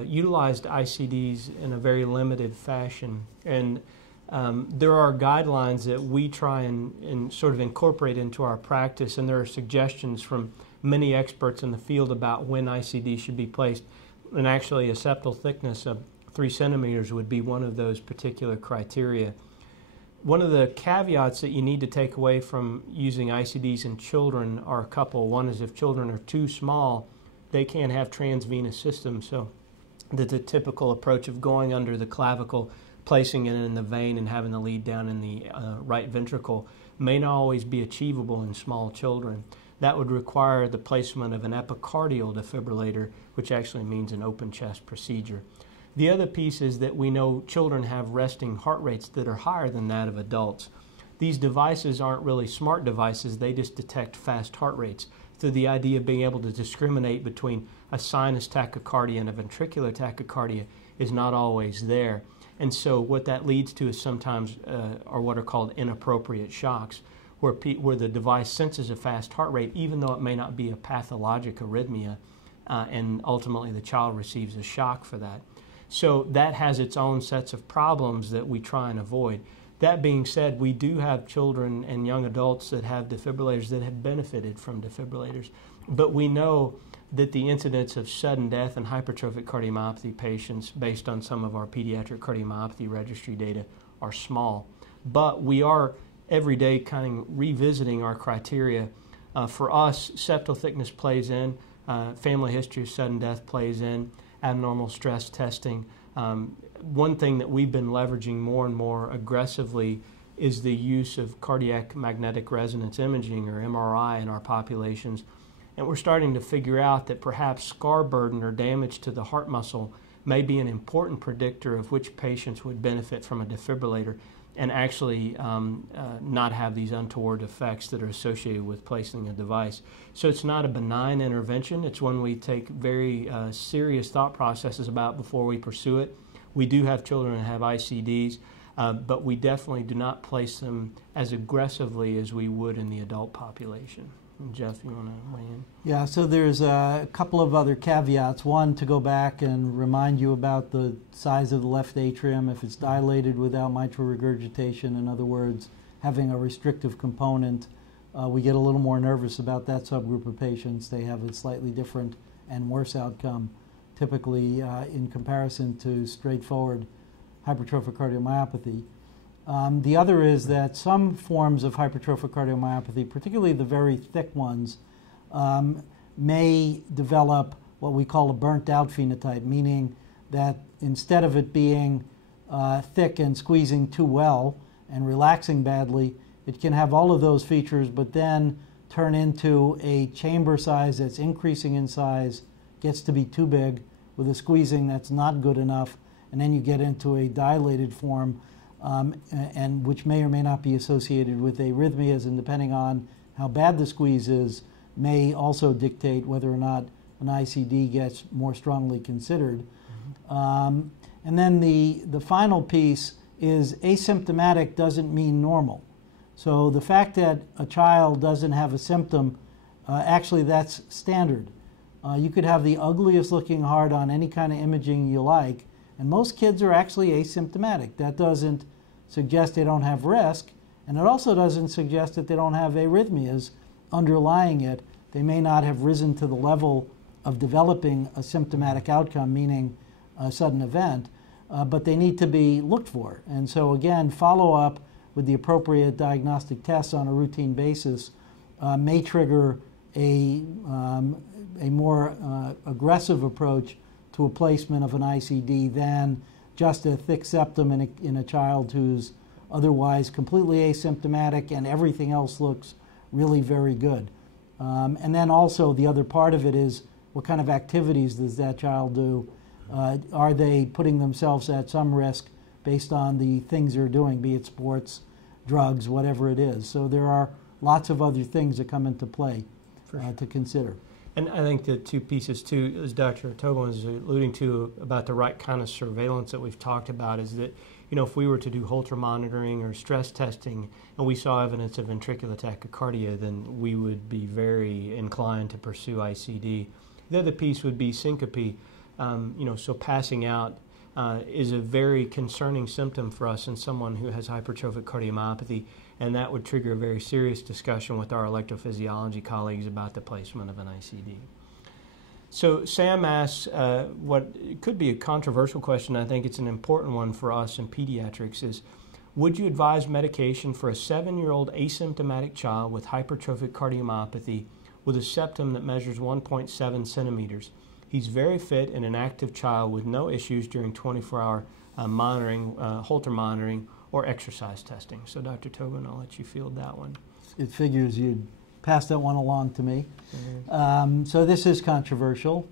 utilized ICDs in a very limited fashion. And there are guidelines that we try and sort of incorporate into our practice, and there are suggestions from many experts in the field about when ICD should be placed. And actually, a septal thickness of 3 centimeters would be one of those particular criteria. One of the caveats that you need to take away from using ICDs in children are a couple. One is if children are too small, they can't have transvenous systems. So the typical approach of going under the clavicle, placing it in the vein and having the lead down in the right ventricle may not always be achievable in small children. That would require the placement of an epicardial defibrillator, which actually means an open chest procedure. The other piece is that we know children have resting heart rates that are higher than that of adults. These devices aren't really smart devices, they just detect fast heart rates. So the idea of being able to discriminate between a sinus tachycardia and a ventricular tachycardia is not always there. And so what that leads to is sometimes are what are called inappropriate shocks, where the device senses a fast heart rate even though it may not be a pathologic arrhythmia, and ultimately the child receives a shock for that. So that has its own sets of problems that we try and avoid. That being said, we do have children and young adults that have defibrillators that have benefited from defibrillators. But we know that the incidence of sudden death in hypertrophic cardiomyopathy patients, based on some of our pediatric cardiomyopathy registry data, are small. But we are every day kind of revisiting our criteria. For us, septal thickness plays in, family history of sudden death plays in, abnormal stress testing. One thing that we've been leveraging more and more aggressively is the use of cardiac magnetic resonance imaging, or MRI, in our populations. And we're starting to figure out that perhaps scar burden or damage to the heart muscle may be an important predictor of which patients would benefit from a defibrillator and actually not have these untoward effects that are associated with placing a device. So it's not a benign intervention. It's one we take very serious thought processes about before we pursue it. We do have children that have ICDs, but we definitely do not place them as aggressively as we would in the adult population. Jeff, you want to weigh in? Yeah, so there's a couple of other caveats. One, to go back and remind you about the size of the left atrium. If it's dilated without mitral regurgitation, in other words, having a restrictive component, we get a little more nervous about that subgroup of patients. They have a slightly different and worse outcome, typically in comparison to straightforward hypertrophic cardiomyopathy. The other is that some forms of hypertrophic cardiomyopathy, particularly the very thick ones, may develop what we call a burnt out phenotype, meaning that instead of it being thick and squeezing too well and relaxing badly, it can have all of those features but then turn into a chamber size that's increasing in size, gets to be too big with a squeezing that's not good enough, and then you get into a dilated form, and which may or may not be associated with arrhythmias, and depending on how bad the squeeze is, may also dictate whether or not an ICD gets more strongly considered. And then the final piece is asymptomatic doesn't mean normal. So the fact that a child doesn't have a symptom, actually that's standard. You could have the ugliest looking heart on any kind of imaging you like, and most kids are actually asymptomatic. That doesn't suggest they don't have risk, and it also doesn't suggest that they don't have arrhythmias underlying it. They may not have risen to the level of developing a symptomatic outcome, meaning a sudden event, but they need to be looked for. And so again, follow-up with the appropriate diagnostic tests on a routine basis may trigger a more aggressive approach to a placement of an ICD than just a thick septum in a child who's otherwise completely asymptomatic and everything else looks really very good. And then also the other part of it is what kind of activities does that child do? Are they putting themselves at some risk based on the things they're doing, be it sports, drugs, whatever it is? So there are lots of other things that come into play to consider. And I think the two pieces, too, as Dr. Tobin was alluding to about the right kind of surveillance that we've talked about, is that, you know, if we were to do Holter monitoring or stress testing and we saw evidence of ventricular tachycardia, then we would be very inclined to pursue ICD. The other piece would be syncope. So passing out is a very concerning symptom for us in someone who has hypertrophic cardiomyopathy, and that would trigger a very serious discussion with our electrophysiology colleagues about the placement of an ICD. So Sam asks what could be a controversial question. I think it's an important one for us in pediatrics is, would you advise medication for a 7-year-old asymptomatic child with hypertrophic cardiomyopathy with a septum that measures 1.7 centimeters? He's very fit and an active child with no issues during 24-hour monitoring, Holter monitoring, or exercise testing. So Dr. Tobin, I'll let you field that one. It figures you'd pass that one along to me. So this is controversial.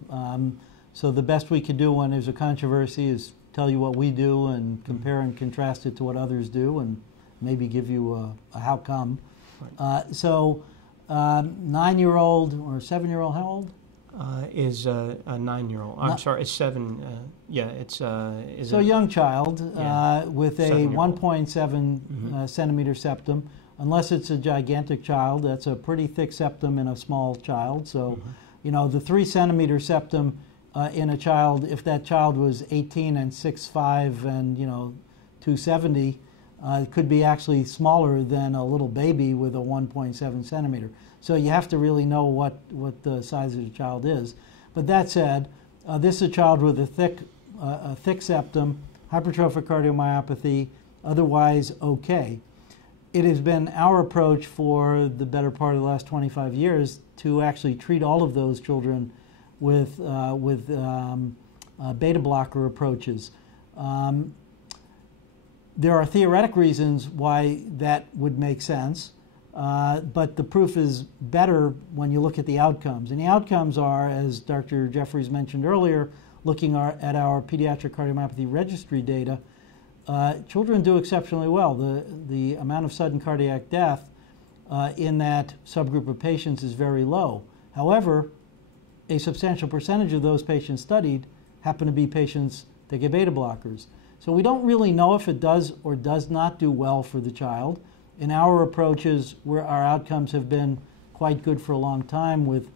So the best we can do when there's a controversy is tell you what we do and compare and contrast it to what others do and maybe give you a how come. Right. 9-year-old or 7-year-old, how old? Is a 9-year-old. I'm sorry, it's 7. It's so a young child with a 1.7 centimeter septum. Unless it's a gigantic child, that's a pretty thick septum in a small child. So, you know, the 3 centimeter septum in a child, if that child was 18 and 6'5" and 270, it could be actually smaller than a little baby with a 1.7 centimeter. So you have to really know what the size of the child is. But that said, this is a child with a thick septum, hypertrophic cardiomyopathy, otherwise okay. It has been our approach for the better part of the last 25 years to actually treat all of those children with beta blocker approaches. There are theoretic reasons why that would make sense, but the proof is better when you look at the outcomes. And the outcomes are, as Dr. Jeffries mentioned earlier, looking at our pediatric cardiomyopathy registry data, children do exceptionally well. The amount of sudden cardiac death in that subgroup of patients is very low. However, a substantial percentage of those patients studied happen to be patients that get beta blockers. So we don't really know if it does or does not do well for the child. In our approaches, where our outcomes have been quite good for a long time with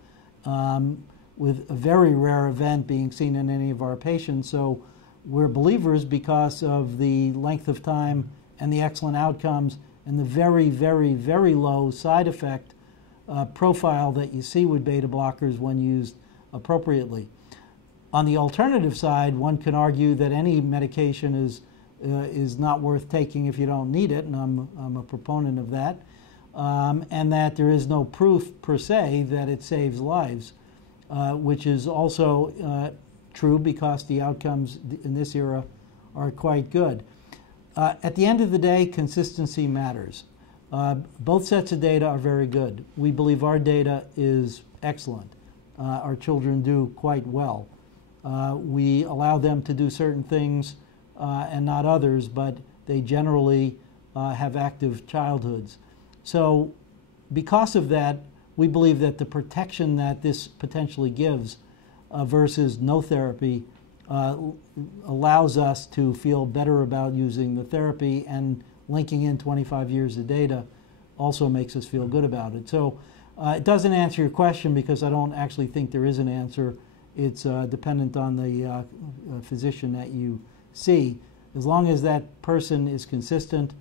a very rare event being seen in any of our patients. So we're believers because of the length of time and the excellent outcomes and the very, very, very low side effect profile that you see with beta blockers when used appropriately. On the alternative side, one can argue that any medication is not worth taking if you don't need it, and I'm a proponent of that, and that there is no proof per se that it saves lives, which is also true because the outcomes in this era are quite good. At the end of the day, consistency matters. Both sets of data are very good. We believe our data is excellent. Our children do quite well. We allow them to do certain things and not others, but they generally have active childhoods. So because of that, we believe that the protection that this potentially gives versus no therapy allows us to feel better about using the therapy, and linking in 25 years of data also makes us feel good about it. So it doesn't answer your question because I don't actually think there is an answer. It's dependent on the physician that you see. As long as that person is consistent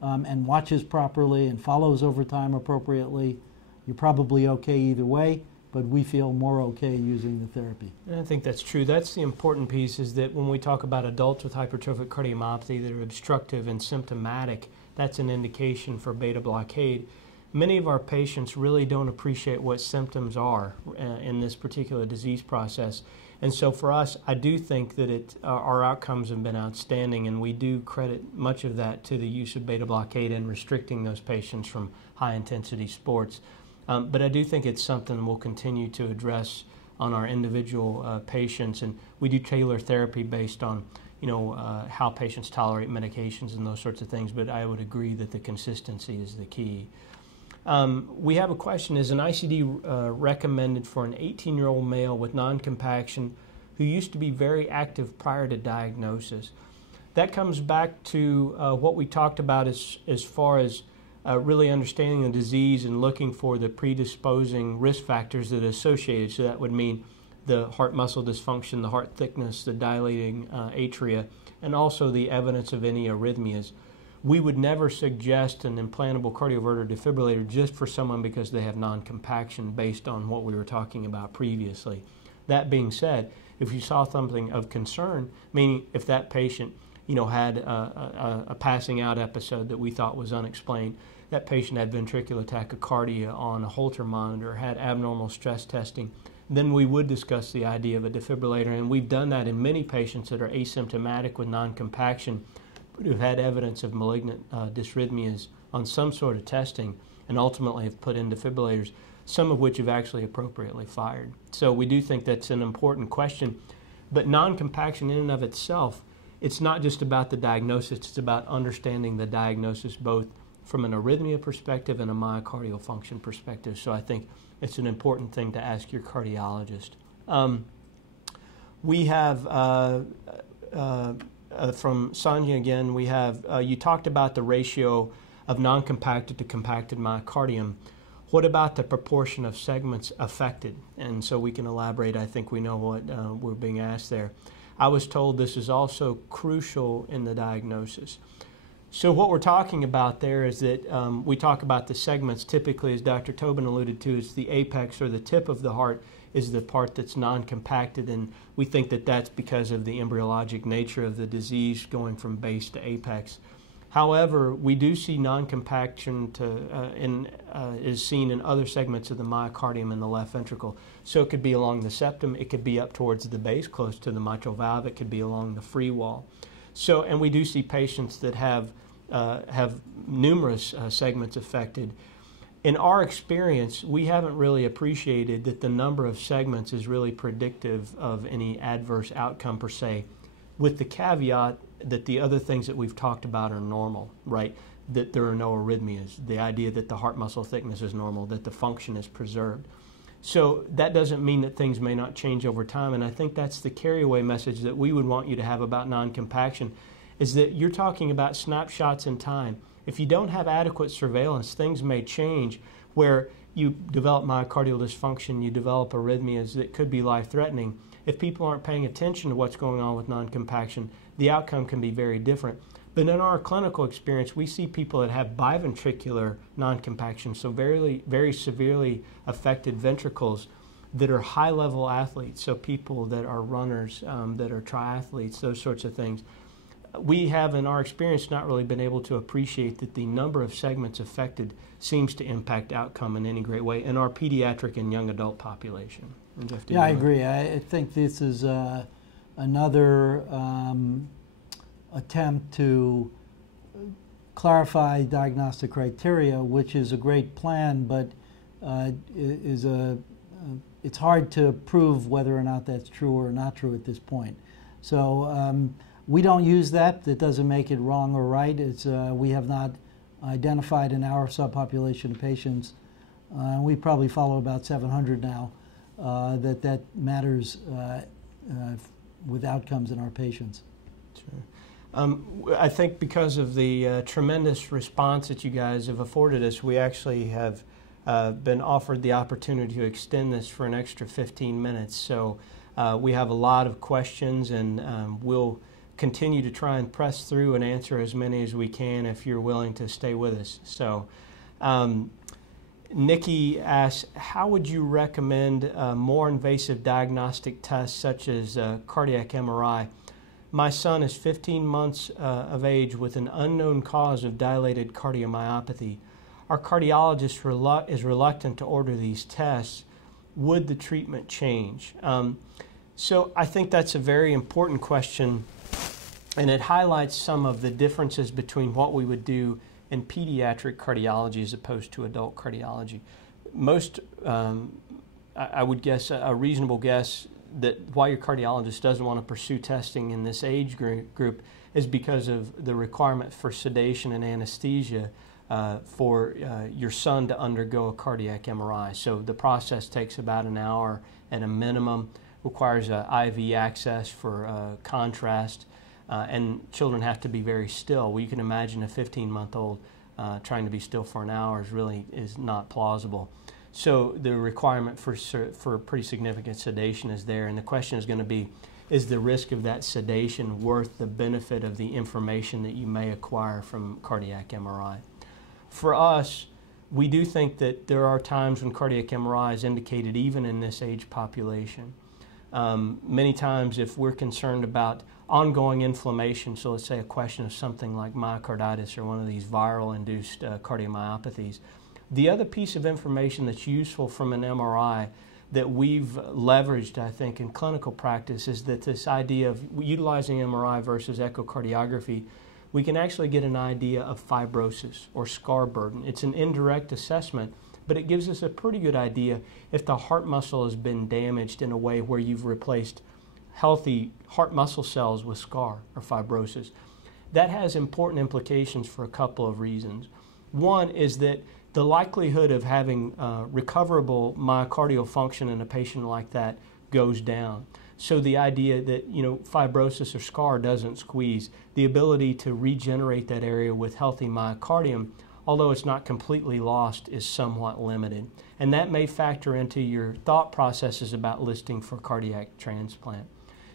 and watches properly and follows over time appropriately, you're probably okay either way, but we feel more okay using the therapy. And I think that's true. That's the important piece, is that when we talk about adults with hypertrophic cardiomyopathy that are obstructive and symptomatic, that's an indication for beta blockade. Many of our patients really don't appreciate what symptoms are in this particular disease process. And so for us, I do think that our outcomes have been outstanding, and we do credit much of that to the use of beta blockade and restricting those patients from high-intensity sports. But I do think it's something we'll continue to address on our individual patients, and we do tailor therapy based on how patients tolerate medications and those sorts of things, but I would agree that the consistency is the key. We have a question: is an ICD recommended for an 18-year-old male with non-compaction who used to be very active prior to diagnosis? That comes back to what we talked about as far as really understanding the disease and looking for the predisposing risk factors that are associated. So that would mean the heart muscle dysfunction, the heart thickness, the dilating atria, and also the evidence of any arrhythmias. We would never suggest an implantable cardioverter defibrillator just for someone because they have non-compaction based on what we were talking about previously. That being said, if you saw something of concern, meaning if that patient had a passing out episode that we thought was unexplained, that patient had ventricular tachycardia on a Holter monitor, had abnormal stress testing, then we would discuss the idea of a defibrillator. And we've done that in many patients that are asymptomatic with non-compaction, but who've had evidence of malignant dysrhythmias on some sort of testing, and ultimately have put in defibrillators, some of which have actually appropriately fired. So we do think that's an important question. But non-compaction in and of itself, it's not just about the diagnosis, it's about understanding the diagnosis both from an arrhythmia perspective and a myocardial function perspective. So I think it's an important thing to ask your cardiologist. We have, from Sonia again, we have, you talked about the ratio of non-compacted to compacted myocardium. What about the proportion of segments affected? And so we can elaborate. I think we know what we're being asked there. I was told this is also crucial in the diagnosis. So what we're talking about there is that we talk about the segments typically, as Dr. Tobin alluded to, it's the apex or the tip of the heart is the part that's non-compacted, and we think that that's because of the embryologic nature of the disease going from base to apex. However, we do see non-compaction is seen in other segments of the myocardium in the left ventricle. So it could be along the septum, it could be up towards the base, close to the mitral valve, it could be along the free wall. So, and we do see patients that have numerous segments affected. In our experience, we haven't really appreciated that the number of segments is really predictive of any adverse outcome per se, with the caveat that the other things that we've talked about are normal, right? That there are no arrhythmias, the idea that the heart muscle thickness is normal, that the function is preserved. So that doesn't mean that things may not change over time, and I think that's the carry-away message that we would want you to have about non-compaction, is that you're talking about snapshots in time. If you don't have adequate surveillance, things may change where you develop myocardial dysfunction, you develop arrhythmias that could be life-threatening. If people aren't paying attention to what's going on with non-compaction, the outcome can be very different. But in our clinical experience, we see people that have biventricular non-compaction, so very, very severely affected ventricles, that are high-level athletes, so people that are runners, that are triathletes, those sorts of things. We have, in our experience, not really been able to appreciate that the number of segments affected seems to impact outcome in any great way in our pediatric and young adult population. Jeff, yeah, I agree. I think this is another attempt to clarify diagnostic criteria, which is a great plan, but it's hard to prove whether or not that's true or not true at this point. So we don't use that. That doesn't make it wrong or right. It's we have not identified in our subpopulation of patients. We probably follow about 700 now that matters with outcomes in our patients. Sure. I think because of the tremendous response that you guys have afforded us, we actually have been offered the opportunity to extend this for an extra 15 minutes. So we have a lot of questions, and we'll continue to try and press through and answer as many as we can if you're willing to stay with us. So Nikki asks, how would you recommend more invasive diagnostic tests such as cardiac MRI? My son is 15 months of age with an unknown cause of dilated cardiomyopathy. Our cardiologist is reluctant to order these tests. Would the treatment change? So I think that's a very important question, and it highlights some of the differences between what we would do in pediatric cardiology as opposed to adult cardiology. Most, I would guess, a reasonable guess that why your cardiologist doesn't want to pursue testing in this age group is because of the requirement for sedation and anesthesia for your son to undergo a cardiac MRI. So the process takes about an hour at a minimum, requires IV access for contrast, and children have to be very still. Well, you can imagine a 15-month-old trying to be still for an hour is not plausible. So the requirement for pretty significant sedation is there, and the question is going to be, is the risk of that sedation worth the benefit of the information that you may acquire from cardiac MRI? For us, we do think that there are times when cardiac MRI is indicated even in this age population. Many times if we're concerned about ongoing inflammation, so let's say a question of something like myocarditis or one of these viral-induced cardiomyopathies, the other piece of information that's useful from an MRI that we've leveraged, I think, in clinical practice is that this idea of utilizing MRI versus echocardiography, we can actually get an idea of fibrosis or scar burden. It's an indirect assessment, but it gives us a pretty good idea if the heart muscle has been damaged in a way where you've replaced healthy heart muscle cells with scar or fibrosis. That has important implications for a couple of reasons. One is that the likelihood of having recoverable myocardial function in a patient like that goes down. So the idea that, fibrosis or scar doesn't squeeze, the ability to regenerate that area with healthy myocardium, although it's not completely lost, is somewhat limited. And that may factor into your thought processes about listing for cardiac transplant.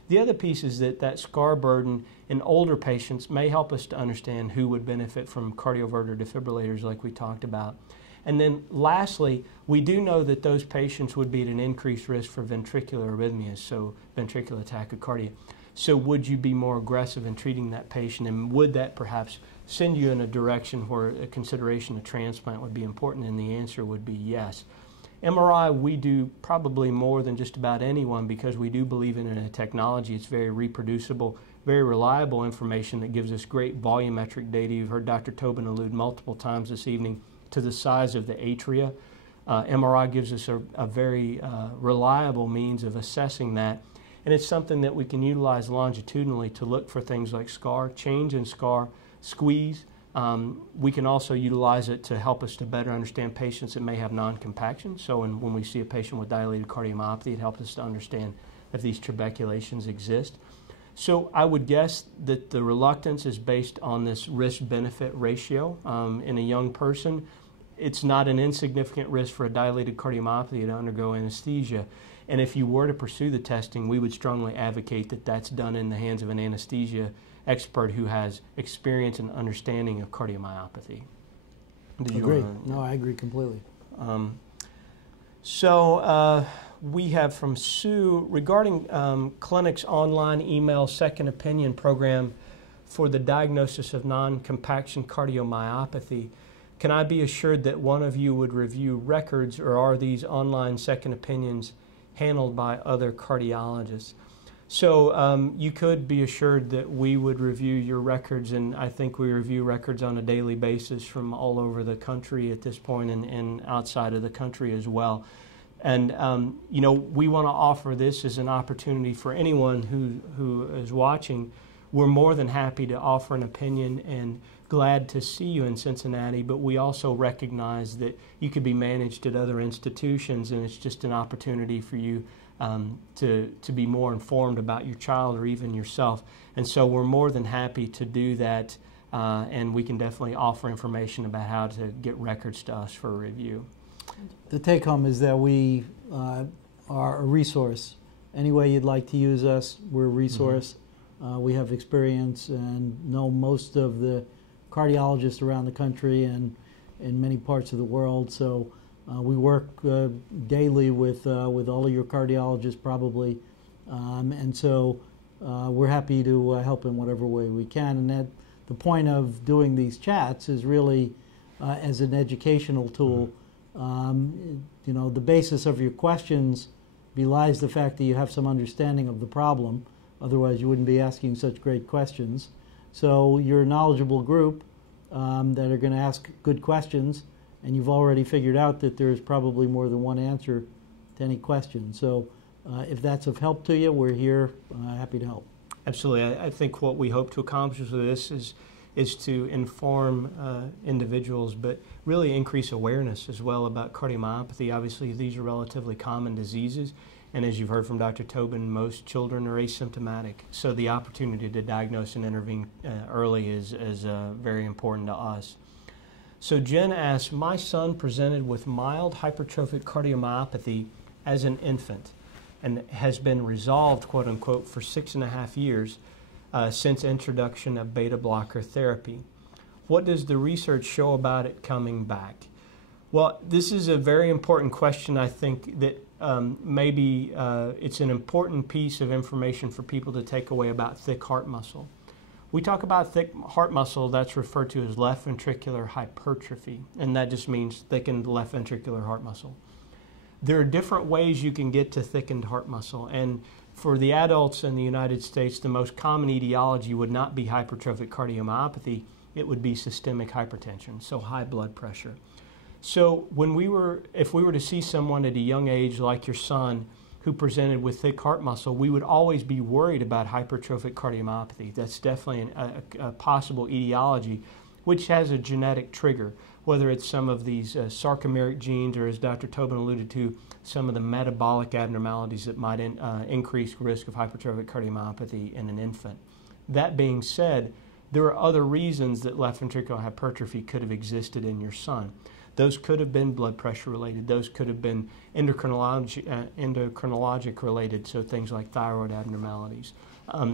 The other piece is that scar burden in older patients may help us to understand who would benefit from cardioverter defibrillators like we talked about. And then lastly, we do know that those patients would be at an increased risk for ventricular arrhythmias, so ventricular tachycardia. So would you be more aggressive in treating that patient, and would that perhaps send you in a direction where a consideration of transplant would be important? And the answer would be yes. MRI, we do probably more than just about anyone because we do believe in a technology. It's very reproducible, very reliable information that gives us great volumetric data. You've heard Dr. Tobin allude multiple times this evening to the size of the atria. MRI gives us a very reliable means of assessing that, and it's something that we can utilize longitudinally to look for things like scar, change in scar, squeeze. We can also utilize it to help us to better understand patients that may have non-compaction. So when we see a patient with dilated cardiomyopathy, it helps us to understand if these trabeculations exist. So I would guess that the reluctance is based on this risk-benefit ratio in a young person. it's not an insignificant risk for a dilated cardiomyopathy to undergo anesthesia. And if you were to pursue the testing, we would strongly advocate that that's done in the hands of an anesthesia expert who has experience and understanding of cardiomyopathy. Agree. No, I agree completely. We have from Sue regarding clinic's online email second opinion program for the diagnosis of non-compaction cardiomyopathy. Can I be assured that one of you would review records, or are these online second opinions handled by other cardiologists? So you could be assured that we would review your records, and I think we review records on a daily basis from all over the country at this point, and outside of the country as well. And you know, we want to offer this as an opportunity for anyone who is watching. We're more than happy to offer an opinion and glad to see you in Cincinnati, but we also recognize that you could be managed at other institutions, and it's just an opportunity for you to be more informed about your child or even yourself. And so we're more than happy to do that, and we can definitely offer information about how to get records to us for a review. The take home is that we are a resource. Any way you'd like to use us, we're a resource. We have experience and know most of the cardiologists around the country and in many parts of the world. So we work daily with all of your cardiologists probably. And so we're happy to help in whatever way we can. And that the point of doing these chats is really as an educational tool. You know, the basis of your questions belies the fact that you have some understanding of the problem. Otherwise, you wouldn't be asking such great questions. So you're a knowledgeable group that are going to ask good questions, and you've already figured out that there's probably more than one answer to any question. So if that's of help to you, we're here, happy to help. Absolutely. I think what we hope to accomplish with this is to inform individuals, but really increase awareness as well about cardiomyopathy. Obviously, these are relatively common diseases, and as you've heard from Dr. Tobin, most children are asymptomatic. So the opportunity to diagnose and intervene early is very important to us. So Jen asks, my son presented with mild hypertrophic cardiomyopathy as an infant and has been resolved, quote unquote, for 6.5 years since introduction of beta blocker therapy. What does the research show about it coming back? Well, this is a very important question. I think that maybe it's an important piece of information for people to take away about thick heart muscle. We talk about thick heart muscle, that's referred to as left ventricular hypertrophy, and that just means thickened left ventricular heart muscle. There are different ways you can get to thickened heart muscle, and for the adults in the United States, the most common etiology would not be hypertrophic cardiomyopathy, it would be systemic hypertension, so high blood pressure. So if we were to see someone at a young age like your son who presented with thick heart muscle, we would always be worried about hypertrophic cardiomyopathy. That's definitely a possible etiology, which has a genetic trigger, whether it's some of these sarcomeric genes or, as Dr. Tobin alluded to, some of the metabolic abnormalities that might increase risk of hypertrophic cardiomyopathy in an infant. That being said, there are other reasons that left ventricular hypertrophy could have existed in your son. Those could have been blood pressure related. Those could have been endocrinologic related, so things like thyroid abnormalities.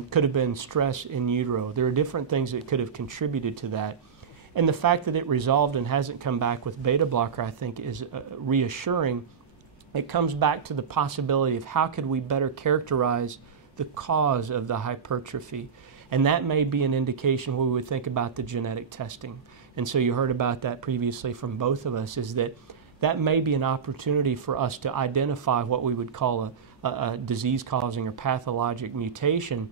Could have been stress in utero. There are different things that could have contributed to that. And the fact that it resolved and hasn't come back with beta blocker, I think, is reassuring. It comes back to the possibility of how could we better characterize the cause of the hypertrophy. And that may be an indication where we would think about the genetic testing. And so you heard about that previously from both of us, is that may be an opportunity for us to identify what we would call a disease-causing or pathologic mutation.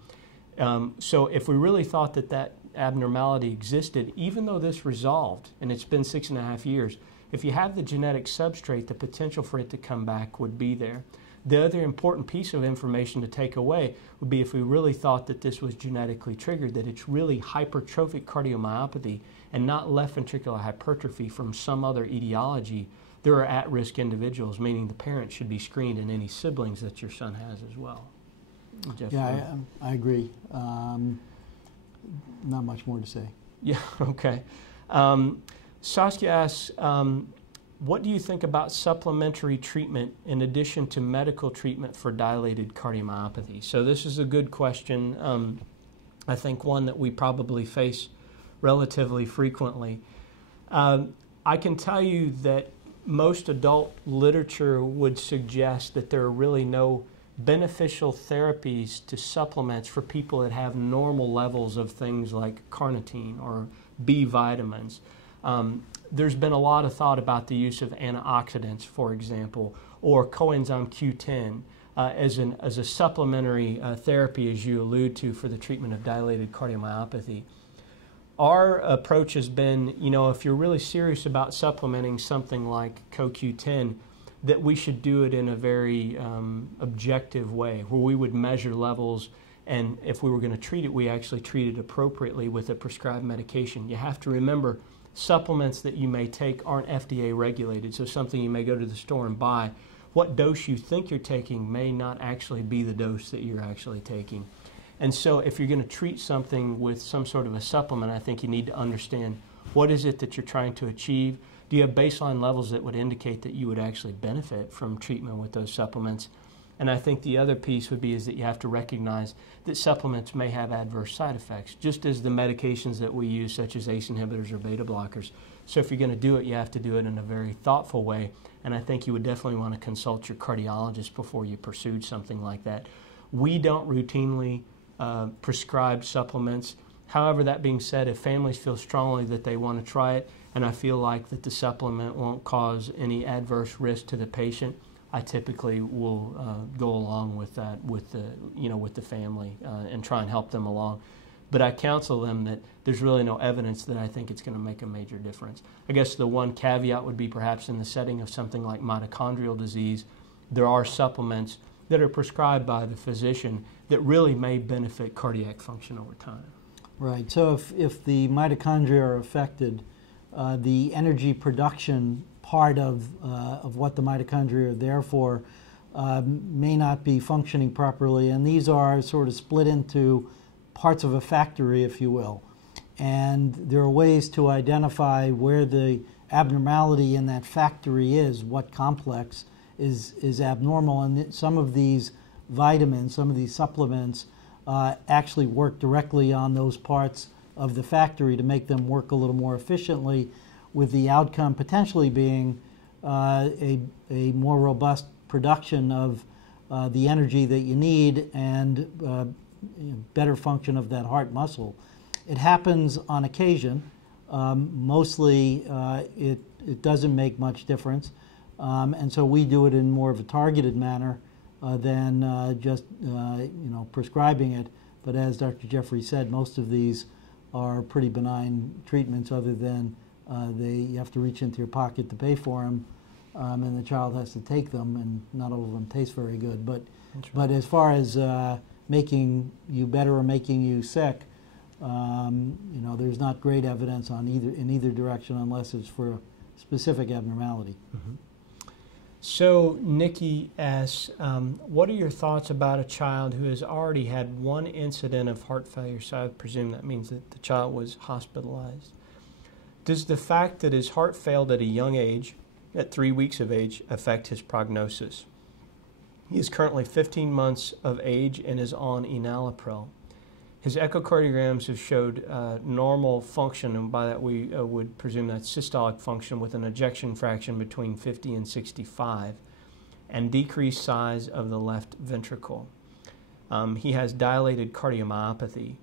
So if we really thought that abnormality existed, even though this resolved, and it's been 6.5 years, if you have the genetic substrate, the potential for it to come back would be there. The other important piece of information to take away would be if we really thought that this was genetically triggered, that it's really hypertrophic cardiomyopathy and not left ventricular hypertrophy from some other etiology. There are at-risk individuals, meaning the parents should be screened, and any siblings that your son has as well. Jeff, yeah, I agree. Not much more to say. Yeah, okay. Saskia asks, what do you think about supplementary treatment in addition to medical treatment for dilated cardiomyopathy? So this is a good question. I think one that we probably face relatively frequently. I can tell you that most adult literature would suggest that there are really no beneficial therapies to supplements for people that have normal levels of things like carnitine or B vitamins. There's been a lot of thought about the use of antioxidants, for example, or coenzyme Q10 as a supplementary therapy, as you allude to, for the treatment of dilated cardiomyopathy. Our approach has been, if you're really serious about supplementing something like CoQ10, that we should do it in a very objective way, where we would measure levels, and if we were going to treat it, we actually treat it appropriately with a prescribed medication. You have to remember, supplements that you may take aren't FDA regulated, so something you may go to the store and buy, what dose you think you're taking may not actually be the dose that you're actually taking. And so if you're going to treat something with some sort of a supplement, I think you need to understand, what is it that you're trying to achieve? Do you have baseline levels that would indicate that you would actually benefit from treatment with those supplements? And I think the other piece would be is that you have to recognize that supplements may have adverse side effects, just as the medications that we use, such as ACE inhibitors or beta blockers. So if you're going to do it, you have to do it in a very thoughtful way. And I think you would definitely want to consult your cardiologist before you pursued something like that. We don't routinely prescribe supplements. However, that being said, if families feel strongly that they want to try it, and I feel like that the supplement won't cause any adverse risk to the patient, I typically will go along with that with the family and try and help them along. But I counsel them that there's really no evidence that I think it's going to make a major difference. I guess the one caveat would be perhaps in the setting of something like mitochondrial disease, there are supplements that are prescribed by the physician that really may benefit cardiac function over time. Right. So if the mitochondria are affected, the energy production part of what the mitochondria are there for may not be functioning properly, and these are sort of split into parts of a factory, if you will. And there are ways to identify where the abnormality in that factory is, what complex is abnormal, and some of these vitamins, some of these supplements actually work directly on those parts of the factory to make them work a little more efficiently, with the outcome potentially being a more robust production of the energy that you need and better function of that heart muscle. It happens on occasion. Mostly it doesn't make much difference. And so we do it in more of a targeted manner than just prescribing it. But as Dr. Jeffrey said, most of these are pretty benign treatments, other than you have to reach into your pocket to pay for them, and the child has to take them, and not all of them taste very good. But as far as making you better or making you sick, there's not great evidence in either direction, unless it's for a specific abnormality. Mm-hmm. So Nikki asks, what are your thoughts about a child who has already had one incident of heart failure? So I presume that means that the child was hospitalized. Does the fact that his heart failed at a young age, at 3 weeks of age, affect his prognosis? He is currently 15 months of age and is on enalapril. His echocardiograms have showed normal function, and by that we would presume that's systolic function, with an ejection fraction between 50 and 65, and decreased size of the left ventricle. He has dilated cardiomyopathy.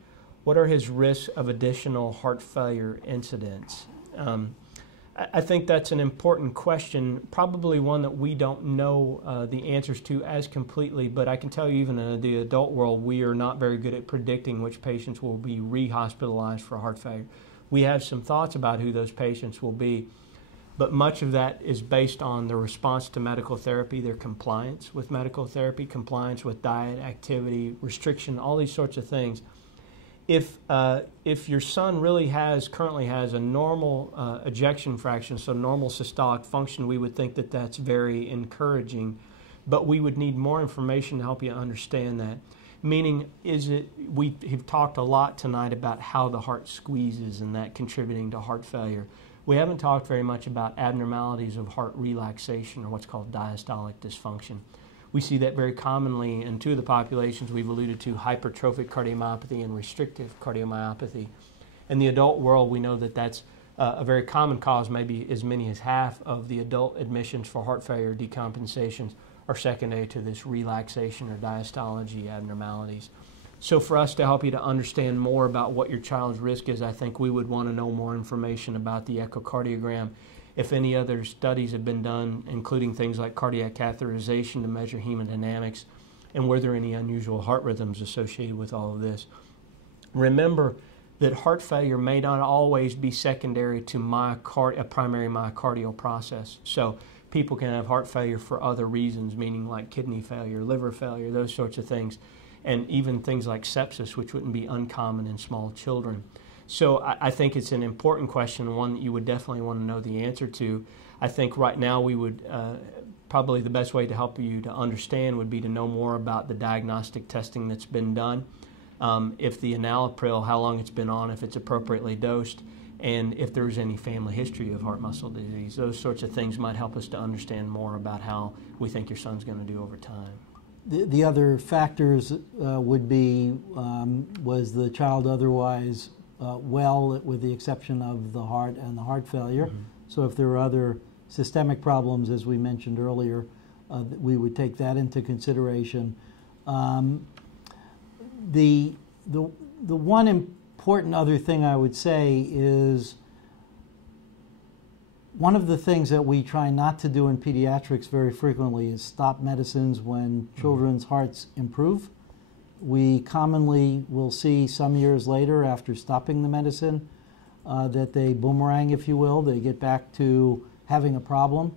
What are his risks of additional heart failure incidents? I think that's an important question, probably one that we don't know the answers to as completely, but I can tell you, even in the adult world, we are not very good at predicting which patients will be re-hospitalized for heart failure. We have some thoughts about who those patients will be, but much of that is based on their response to medical therapy, their compliance with medical therapy, compliance with diet, activity, restriction, all these sorts of things. If your son really currently has a normal ejection fraction, so normal systolic function, we would think that that's very encouraging, but we would need more information to help you understand that. Meaning, we've talked a lot tonight about how the heart squeezes and that contributing to heart failure. We haven't talked very much about abnormalities of heart relaxation, or what's called diastolic dysfunction. We see that very commonly in two of the populations we've alluded to, hypertrophic cardiomyopathy and restrictive cardiomyopathy. In the adult world, we know that that's a very common cause. Maybe as many as half of the adult admissions for heart failure decompensations are secondary to this relaxation or diastology abnormalities. So for us to help you to understand more about what your child's risk is, I think we would want to know more information about the echocardiogram. If any other studies have been done, including things like cardiac catheterization to measure hemodynamics, and were there any unusual heart rhythms associated with all of this. Remember that heart failure may not always be secondary to a primary myocardial process. So people can have heart failure for other reasons, meaning like kidney failure, liver failure, those sorts of things, and even things like sepsis, which wouldn't be uncommon in small children. So I think it's an important question, one that you would definitely want to know the answer to. I think right now we would probably the best way to help you to understand would be to know more about the diagnostic testing that's been done, if the enalapril, how long it's been on, if it's appropriately dosed, and if there's any family history of heart muscle disease. Those sorts of things might help us to understand more about how we think your son's going to do over time. The other factors would be, was the child otherwise well, with the exception of the heart and the heart failure. Mm-hmm. So if there are other systemic problems, as we mentioned earlier, we would take that into consideration. The one important other thing I would say is, one of the things that we try not to do in pediatrics very frequently is stop medicines when children's hearts improve. We commonly will see some years later, after stopping the medicine, that they boomerang, if you will. They get back to having a problem.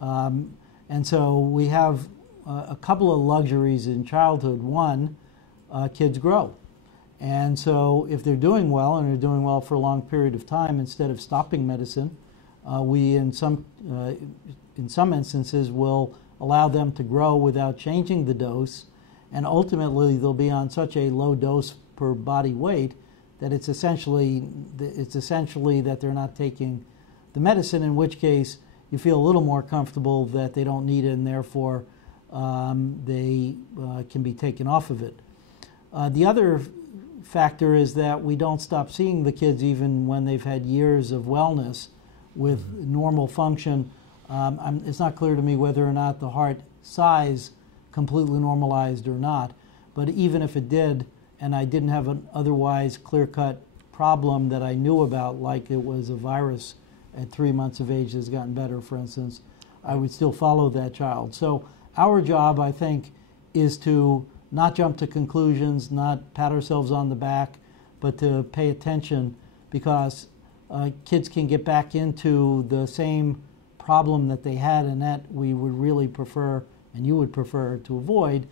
And so we have a couple of luxuries in childhood. One, kids grow. And so if they're doing well, and they're doing well for a long period of time, instead of stopping medicine, we in some instances will allow them to grow without changing the dose, and ultimately they'll be on such a low dose per body weight that it's essentially that they're not taking the medicine, in which case you feel a little more comfortable that they don't need it, and therefore they can be taken off of it. The other factor is that we don't stop seeing the kids even when they've had years of wellness with normal function. It's not clear to me whether or not the heart size completely normalized or not, but even if it did, and I didn't have an otherwise clear-cut problem that I knew about, like it was a virus at 3 months of age that's gotten better, for instance, I would still follow that child. So our job, I think, is to not jump to conclusions, not pat ourselves on the back, but to pay attention, because kids can get back into the same problem that they had, and that we would really prefer, and you would prefer, to avoid.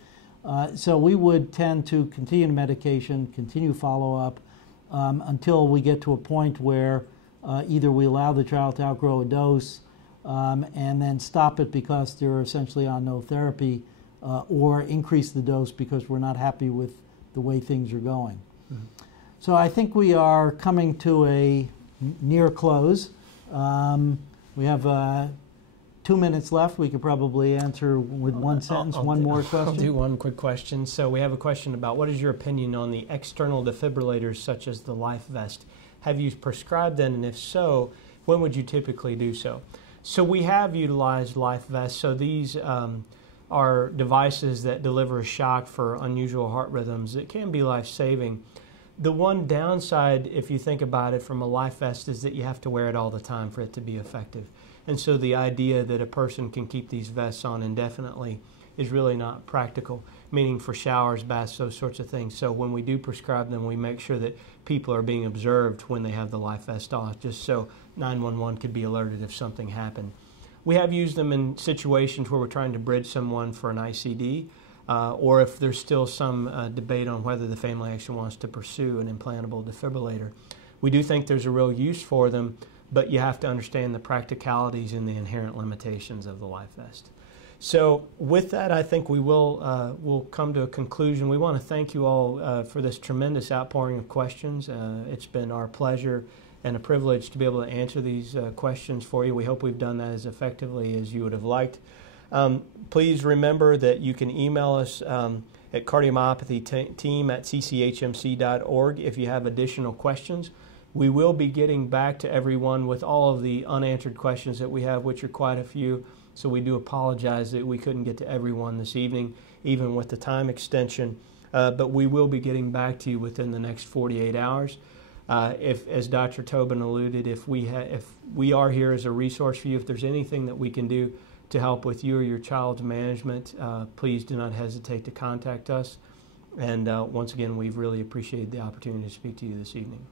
So we would tend to continue medication, continue follow-up, until we get to a point where either we allow the child to outgrow a dose and then stop it because they're essentially on no therapy, or increase the dose because we're not happy with the way things are going. Mm-hmm. So I think we are coming to a near close. We have 2 minutes left. We could probably answer with one sentence, one more question. I'll do one quick question. So we have a question about, what is your opinion on the external defibrillators such as the life vest? Have you prescribed them, and if so, when would you typically do so? So we have utilized life vests. So these are devices that deliver a shock for unusual heart rhythms. It can be life-saving. The one downside, if you think about it from a life vest, is that you have to wear it all the time for it to be effective. And so the idea that a person can keep these vests on indefinitely is really not practical, meaning for showers, baths, those sorts of things. So when we do prescribe them, we make sure that people are being observed when they have the life vest on, just so 911 could be alerted if something happened. We have used them in situations where we're trying to bridge someone for an ICD, or if there's still some debate on whether the family actually wants to pursue an implantable defibrillator. We do think there's a real use for them, but you have to understand the practicalities and the inherent limitations of the life vest. So with that, I think we will we'll come to a conclusion. We want to thank you all for this tremendous outpouring of questions. It's been our pleasure and a privilege to be able to answer these questions for you. We hope we've done that as effectively as you would have liked. Please remember that you can email us at cardiomyopathy@cchmc.org if you have additional questions. We will be getting back to everyone with all of the unanswered questions that we have, which are quite a few. So we do apologize that we couldn't get to everyone this evening, even with the time extension. But we will be getting back to you within the next 48 hours. If, as Dr. Tobin alluded, if we are here as a resource for you, if there's anything that we can do to help with you or your child's management, please do not hesitate to contact us. And once again, we've really appreciated the opportunity to speak to you this evening.